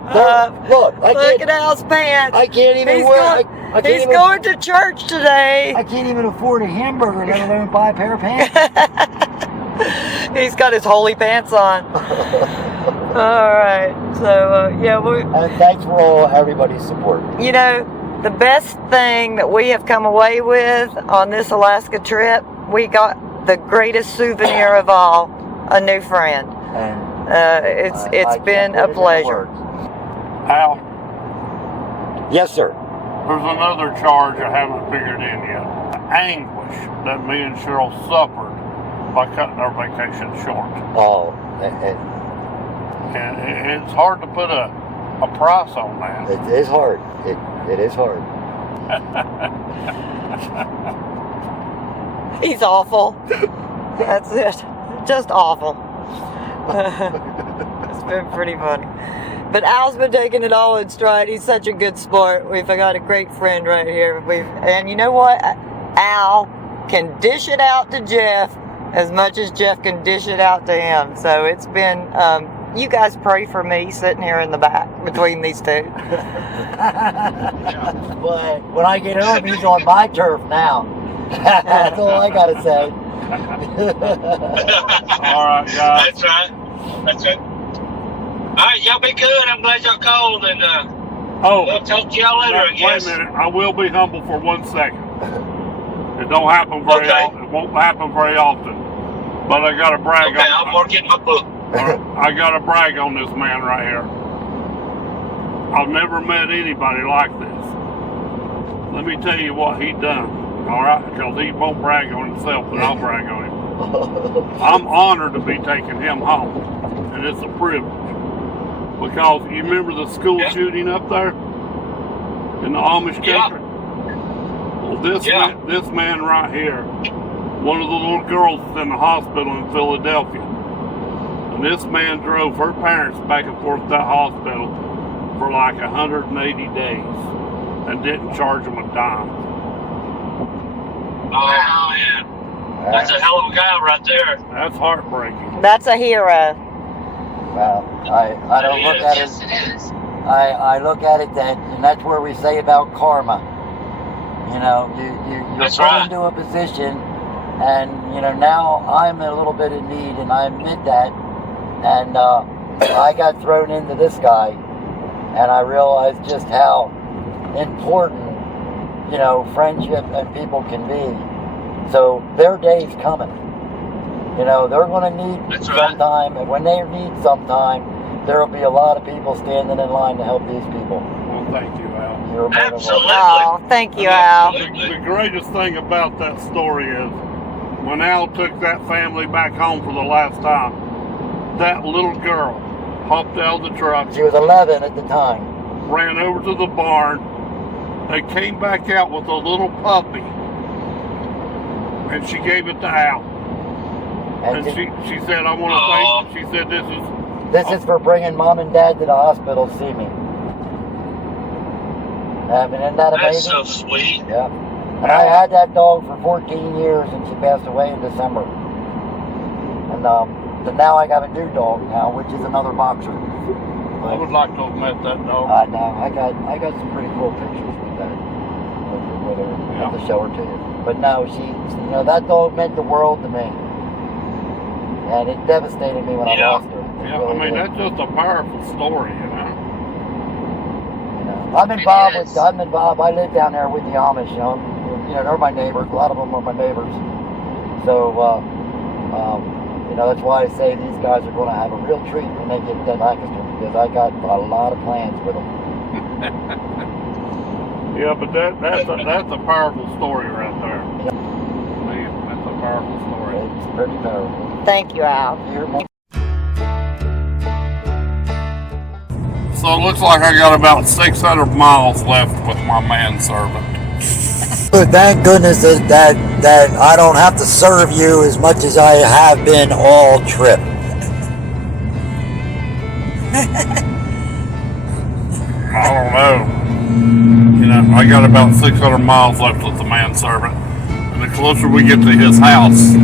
Look at Al's pants. I can't even He's wear. He's going to church today. I can't even afford a hamburger, let alone buy a pair of pants. He's got his holy pants on. All right. So And thanks for all everybody's support. you know, the best thing that we have come away with on this Alaska trip, we got the greatest souvenir of all, a new friend. And It's been a pleasure. Al, Yes, sir. there's another charge I haven't figured in yet. The anguish that me and Cheryl suffered by cutting our vacation short. Oh, And it's hard to put a price on that. it is hard. It is hard. He's awful. That's it. Just awful. It's been pretty funny. But Al's been taking it all in stride. He's such a good sport. We've got a great friend right here. And you know what? Al can dish it out to Jeff as much as Jeff can dish it out to him. So it's been, you guys pray for me sitting here in the back between these two. But when I get home, he's on my turf now. That's all I got to say. All right, guys. That's right. That's right. All right, y'all be good. I'm glad y'all called, and we'll talk to y'all later, I guess. Wait a minute. I will be humble for 1 second. It don't happen very often. It won't happen very often. But I got to brag on. I'm working my book. I got to brag on this man right here. I've never met anybody like this. Let me tell you what he done. All right, because he won't brag on himself, but I'll brag on him. I'm honored to be taking him home, and it's a privilege. Because you remember the school shooting up there in the Amish country? Well, this man right here, one of the little girls is in the hospital in Philadelphia. And this man drove her parents back and forth to that hospital for like 180 days and didn't charge them a dime. Oh, yeah. That's a hell of a guy right there. That's heartbreaking. That's a hero. Well, I don't look at it. I look at it and that's where we say about karma. You know, you're put into a position, and you know now I'm a little bit in need, and I admit that. And I got thrown into this guy, and I realized just how important you know, friendship and people can be. So their day's coming. You know, they're going to need sometime, and when they need sometime, there will be a lot of people standing in line to help these people. Well, thank you, Al. You're more than welcome. Oh, thank you, Al. The greatest thing about that story is when Al took that family back home for the last time, that little girl hopped out of the truck. She was 11 at the time. Ran over to the barn. They came back out with a little puppy, and she gave it to Al. And she said, I want to thank, she said, this is for bringing Mom and Dad to the hospital to see me. I mean, isn't that amazing? That's so sweet. Yeah. And I had that dog for 14 years, and she passed away in December. And but now I got a new dog now, which is another boxer. I would like to have met that dog. I know. I got some pretty cool pictures with that. With her. I'll have to show her to you. But no, you know, that dog meant the world to me. And it devastated me when I lost her. Yeah, really, I mean, that's just a powerful story, you know. I'm involved. I live down there with the Amish. You know, they're my neighbors. A lot of them are my neighbors. So, you know, that's why I say these guys are going to have a real treat when they get to Lancaster, because I got a lot of plans with them. Yeah, but that's a powerful story right there. Yeah. Man, that's a powerful story. It's pretty powerful. Thank you, Al. So it looks like I got about 600 miles left with my manservant. But thank goodness that I don't have to serve you as much as I have been all trip. I don't know. You know, I got about 600 miles left with the manservant. And the closer we get to his house,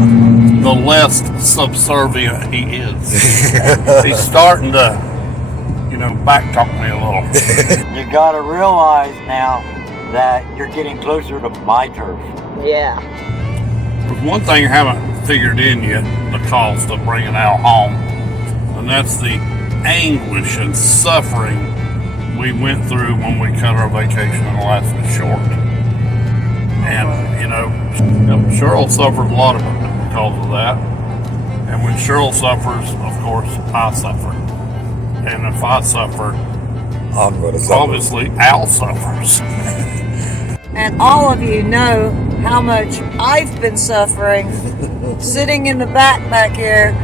the less subservient he is. He's starting to, you know, backtalk me a little. You gotta realize now that you're getting closer to my turf. Yeah. There's one thing I haven't figured in yet, the cost of bringing Al home, and that's the anguish and suffering we went through when we cut our vacation in Alaska short. And, you know, Cheryl suffered a lot of it because of that. And when Cheryl suffers, of course, I suffer. And if I suffer, I'm going to suffer. obviously Al suffers. And all of you know how much I've been suffering sitting in the back here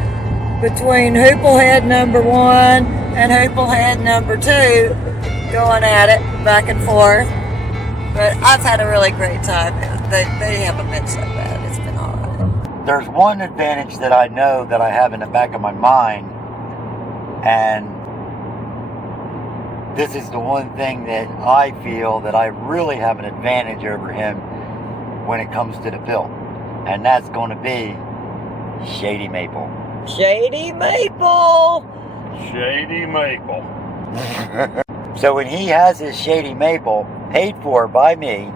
between Hooplehead number 1 and Hooplehead number 2, going at it back and forth. But I've had a really great time. They haven't been so bad. It's been all right. There's one advantage that I know that I have in the back of my mind, and this is the one thing that I feel that I really have an advantage over him when it comes to the build, and that's going to be Shady Maple. Shady Maple! Shady Maple. So when he has his Shady Maple paid for by me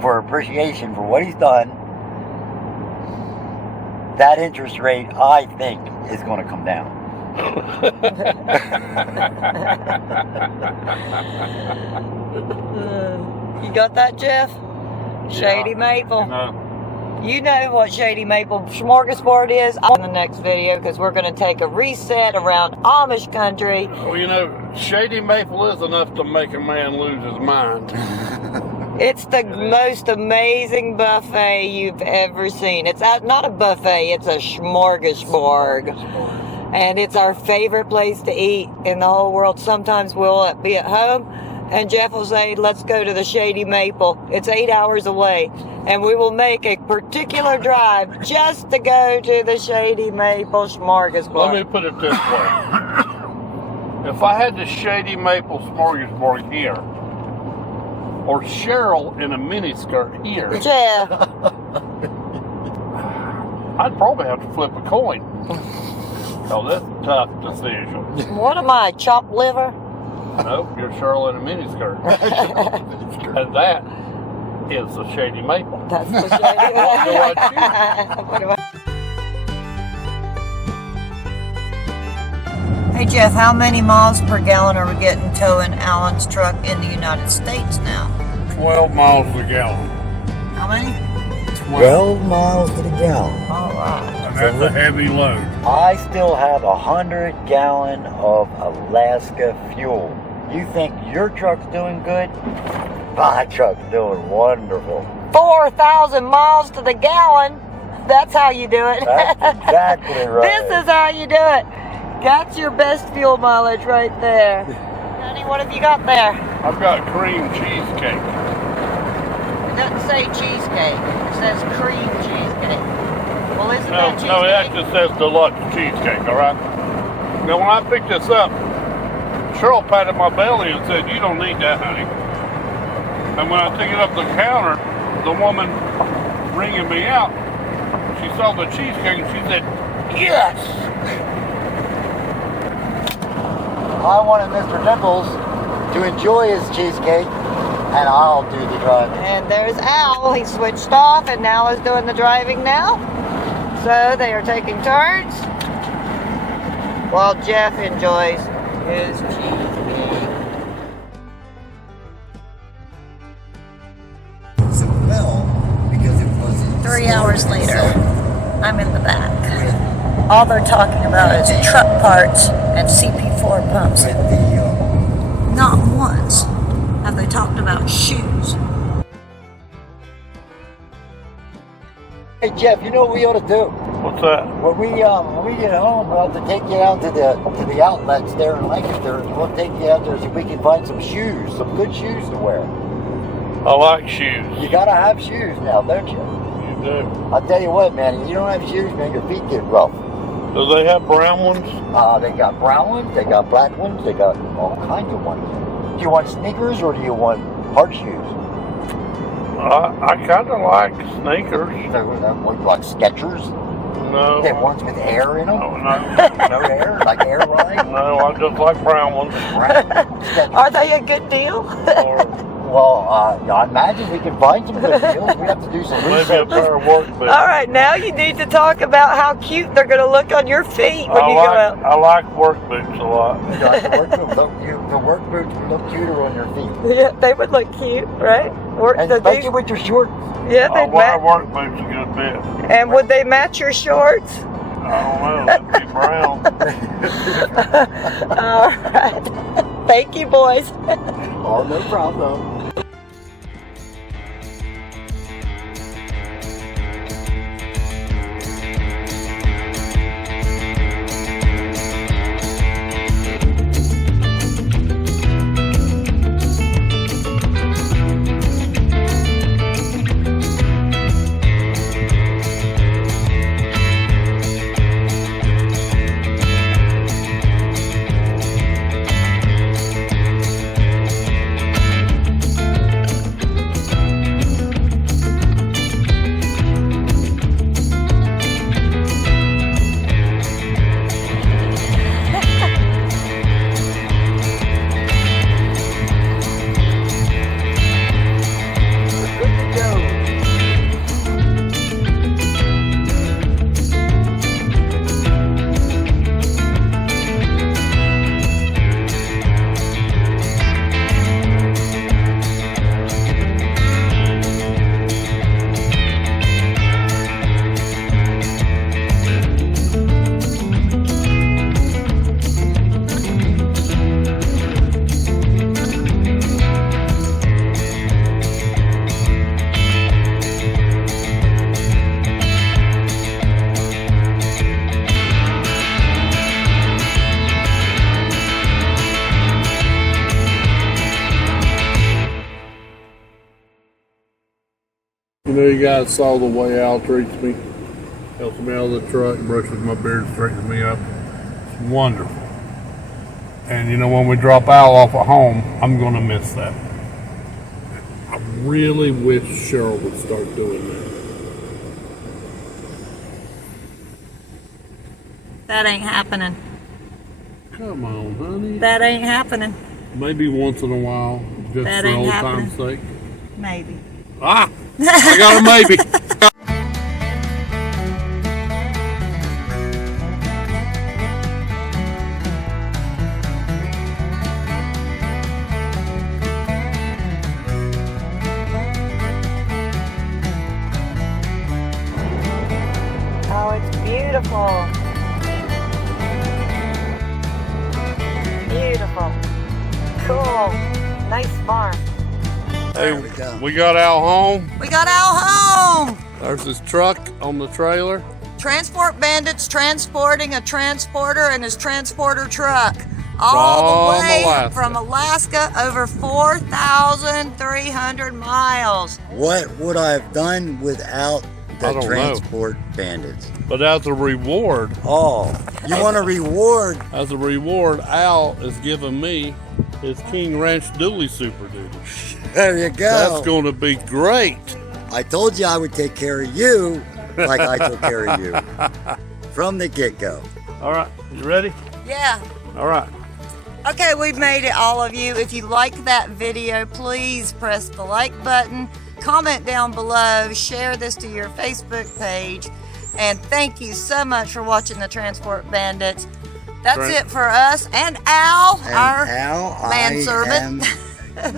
for appreciation for what he's done, that interest rate, I think, is going to come down. You got that, Jeff? Shady Maple. You know what Shady Maple smorgasbord is on the next video, because we're going to take a reset around Amish country. Well, you know, Shady Maple is enough to make a man lose his mind. It's the most amazing buffet you've ever seen. It's not a buffet, it's a smorgasbord. And it's our favorite place to eat in the whole world. Sometimes we'll be at home, and Jeff will say, let's go to the Shady Maple. It's 8 hours away. And we will make a particular drive just to go to the Shady Maple smorgasbord. Let me put it this way. If I had the Shady Maple smorgasbord here, or Cheryl in a miniskirt here, Jeff. I'd probably have to flip a coin. Oh, that's a tough decision. What am I, chopped liver? Nope, you're Cheryl in a miniskirt. And that is the Shady Maple. That's the Shady Maple. Hey Jeff, how many miles per gallon are we getting towing Alan's truck in the United States now? 12 miles a gallon. How many? 12 miles to the gallon. All right. And that's a heavy load. I still have 100 gallon of Alaska fuel. You think your truck's doing good? My truck's doing wonderful. 4,000 miles to the gallon. That's how you do it. That's exactly right. This is how you do it. That's your best fuel mileage right there. Honey, what have you got there? I've got cream cheesecake. It doesn't say cheesecake. It says cream cheesecake. Well, isn't No, that cheesecake? no, that just says deluxe cheesecake, all right? Now, when I picked this up, Cheryl patted my belly and said, "You don't need that, honey." And when I took it up the counter, the woman ringing me out, she saw the cheesecake and she said, "Yes!" I wanted Mr. Nichols to enjoy his cheesecake, and I'll do the driving. And there's Al. He switched off, and Al is doing the driving now. So they are taking turns while Jeff enjoys his cheesecake. So well, because it was 3 hours later, I'm in the back. All they're talking about is truck parts and CP4 pumps. with the Not once have they talked about shoes. Hey Jeff, you know what we ought to do? What's that? When we get home, we'll have to take you out to the outlets there in Lancaster, and we'll take you out there so we can find some shoes, some good shoes to wear. I like shoes. You gotta have shoes now, don't you? You do. I'll tell you what, man, if you don't have shoes, man, your feet get rough. Do they have brown ones? They got brown ones, they got black ones, they got all kinds of ones. Do you want sneakers or do you want hard shoes? I kind of like sneakers. What, like Skechers? No. They have ones with air in them? No, no. No air? Like air ride? No, I just like brown ones. Are they a good deal? Or Well, I imagine we can find some good deals. We have to do some maybe a research. pair of work boots. All right, now you need to talk about how cute they're going to look on your feet when you go out. I like work boots a lot. The work boots would look cuter on your feet. Yeah, they would look cute, right? And especially with your shorts. Yeah, I they'd wear match. work boots a good bit. And would they match your shorts? I don't know. They'd be brown. All right. Thank you, boys. Oh, no problem. You know, you guys saw the way Al treats me. Helps me out of the truck, brushes my beard, straightens me up. It's wonderful. And you know, when we drop Al off at home, I'm going to miss that. I really wish Cheryl would start doing that. That ain't happening. Come on, honey. That ain't happening. Maybe once in a while, just That for ain't old happening. time's sake. Maybe. Ah! I got a maybe. Beautiful. Beautiful. Cool. Nice farm. Hey, we got Al home. We got Al home. There's his truck on the trailer. Transport Bandits transporting a transporter and his transporter truck. All the way from Alaska, over 4,300 miles. What would I have done without I the don't Transport Bandits? But as a reward, Oh, you want a reward? Al is giving me his King Ranch Dually Super Duty. There you go. That's going to be great. I told you I would take care of you like I took care of you from the get-go. All right, you ready? Yeah. All right. Okay, we've made it, all of you. If you liked that video, please press the like button, comment down below, share this to your Facebook page, and thank you so much for watching the Transport Bandits. That's it for us and Al, And our Al, manservant.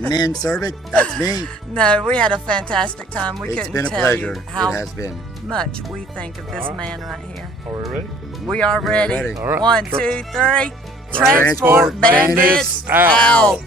Manservant, that's me. No, we had a fantastic time. We It's couldn't been a tell pleasure. you how It has been. much we think of this man right here. Are we ready? We are ready. ready. All right. 1, 2, 3. Transport Bandits out.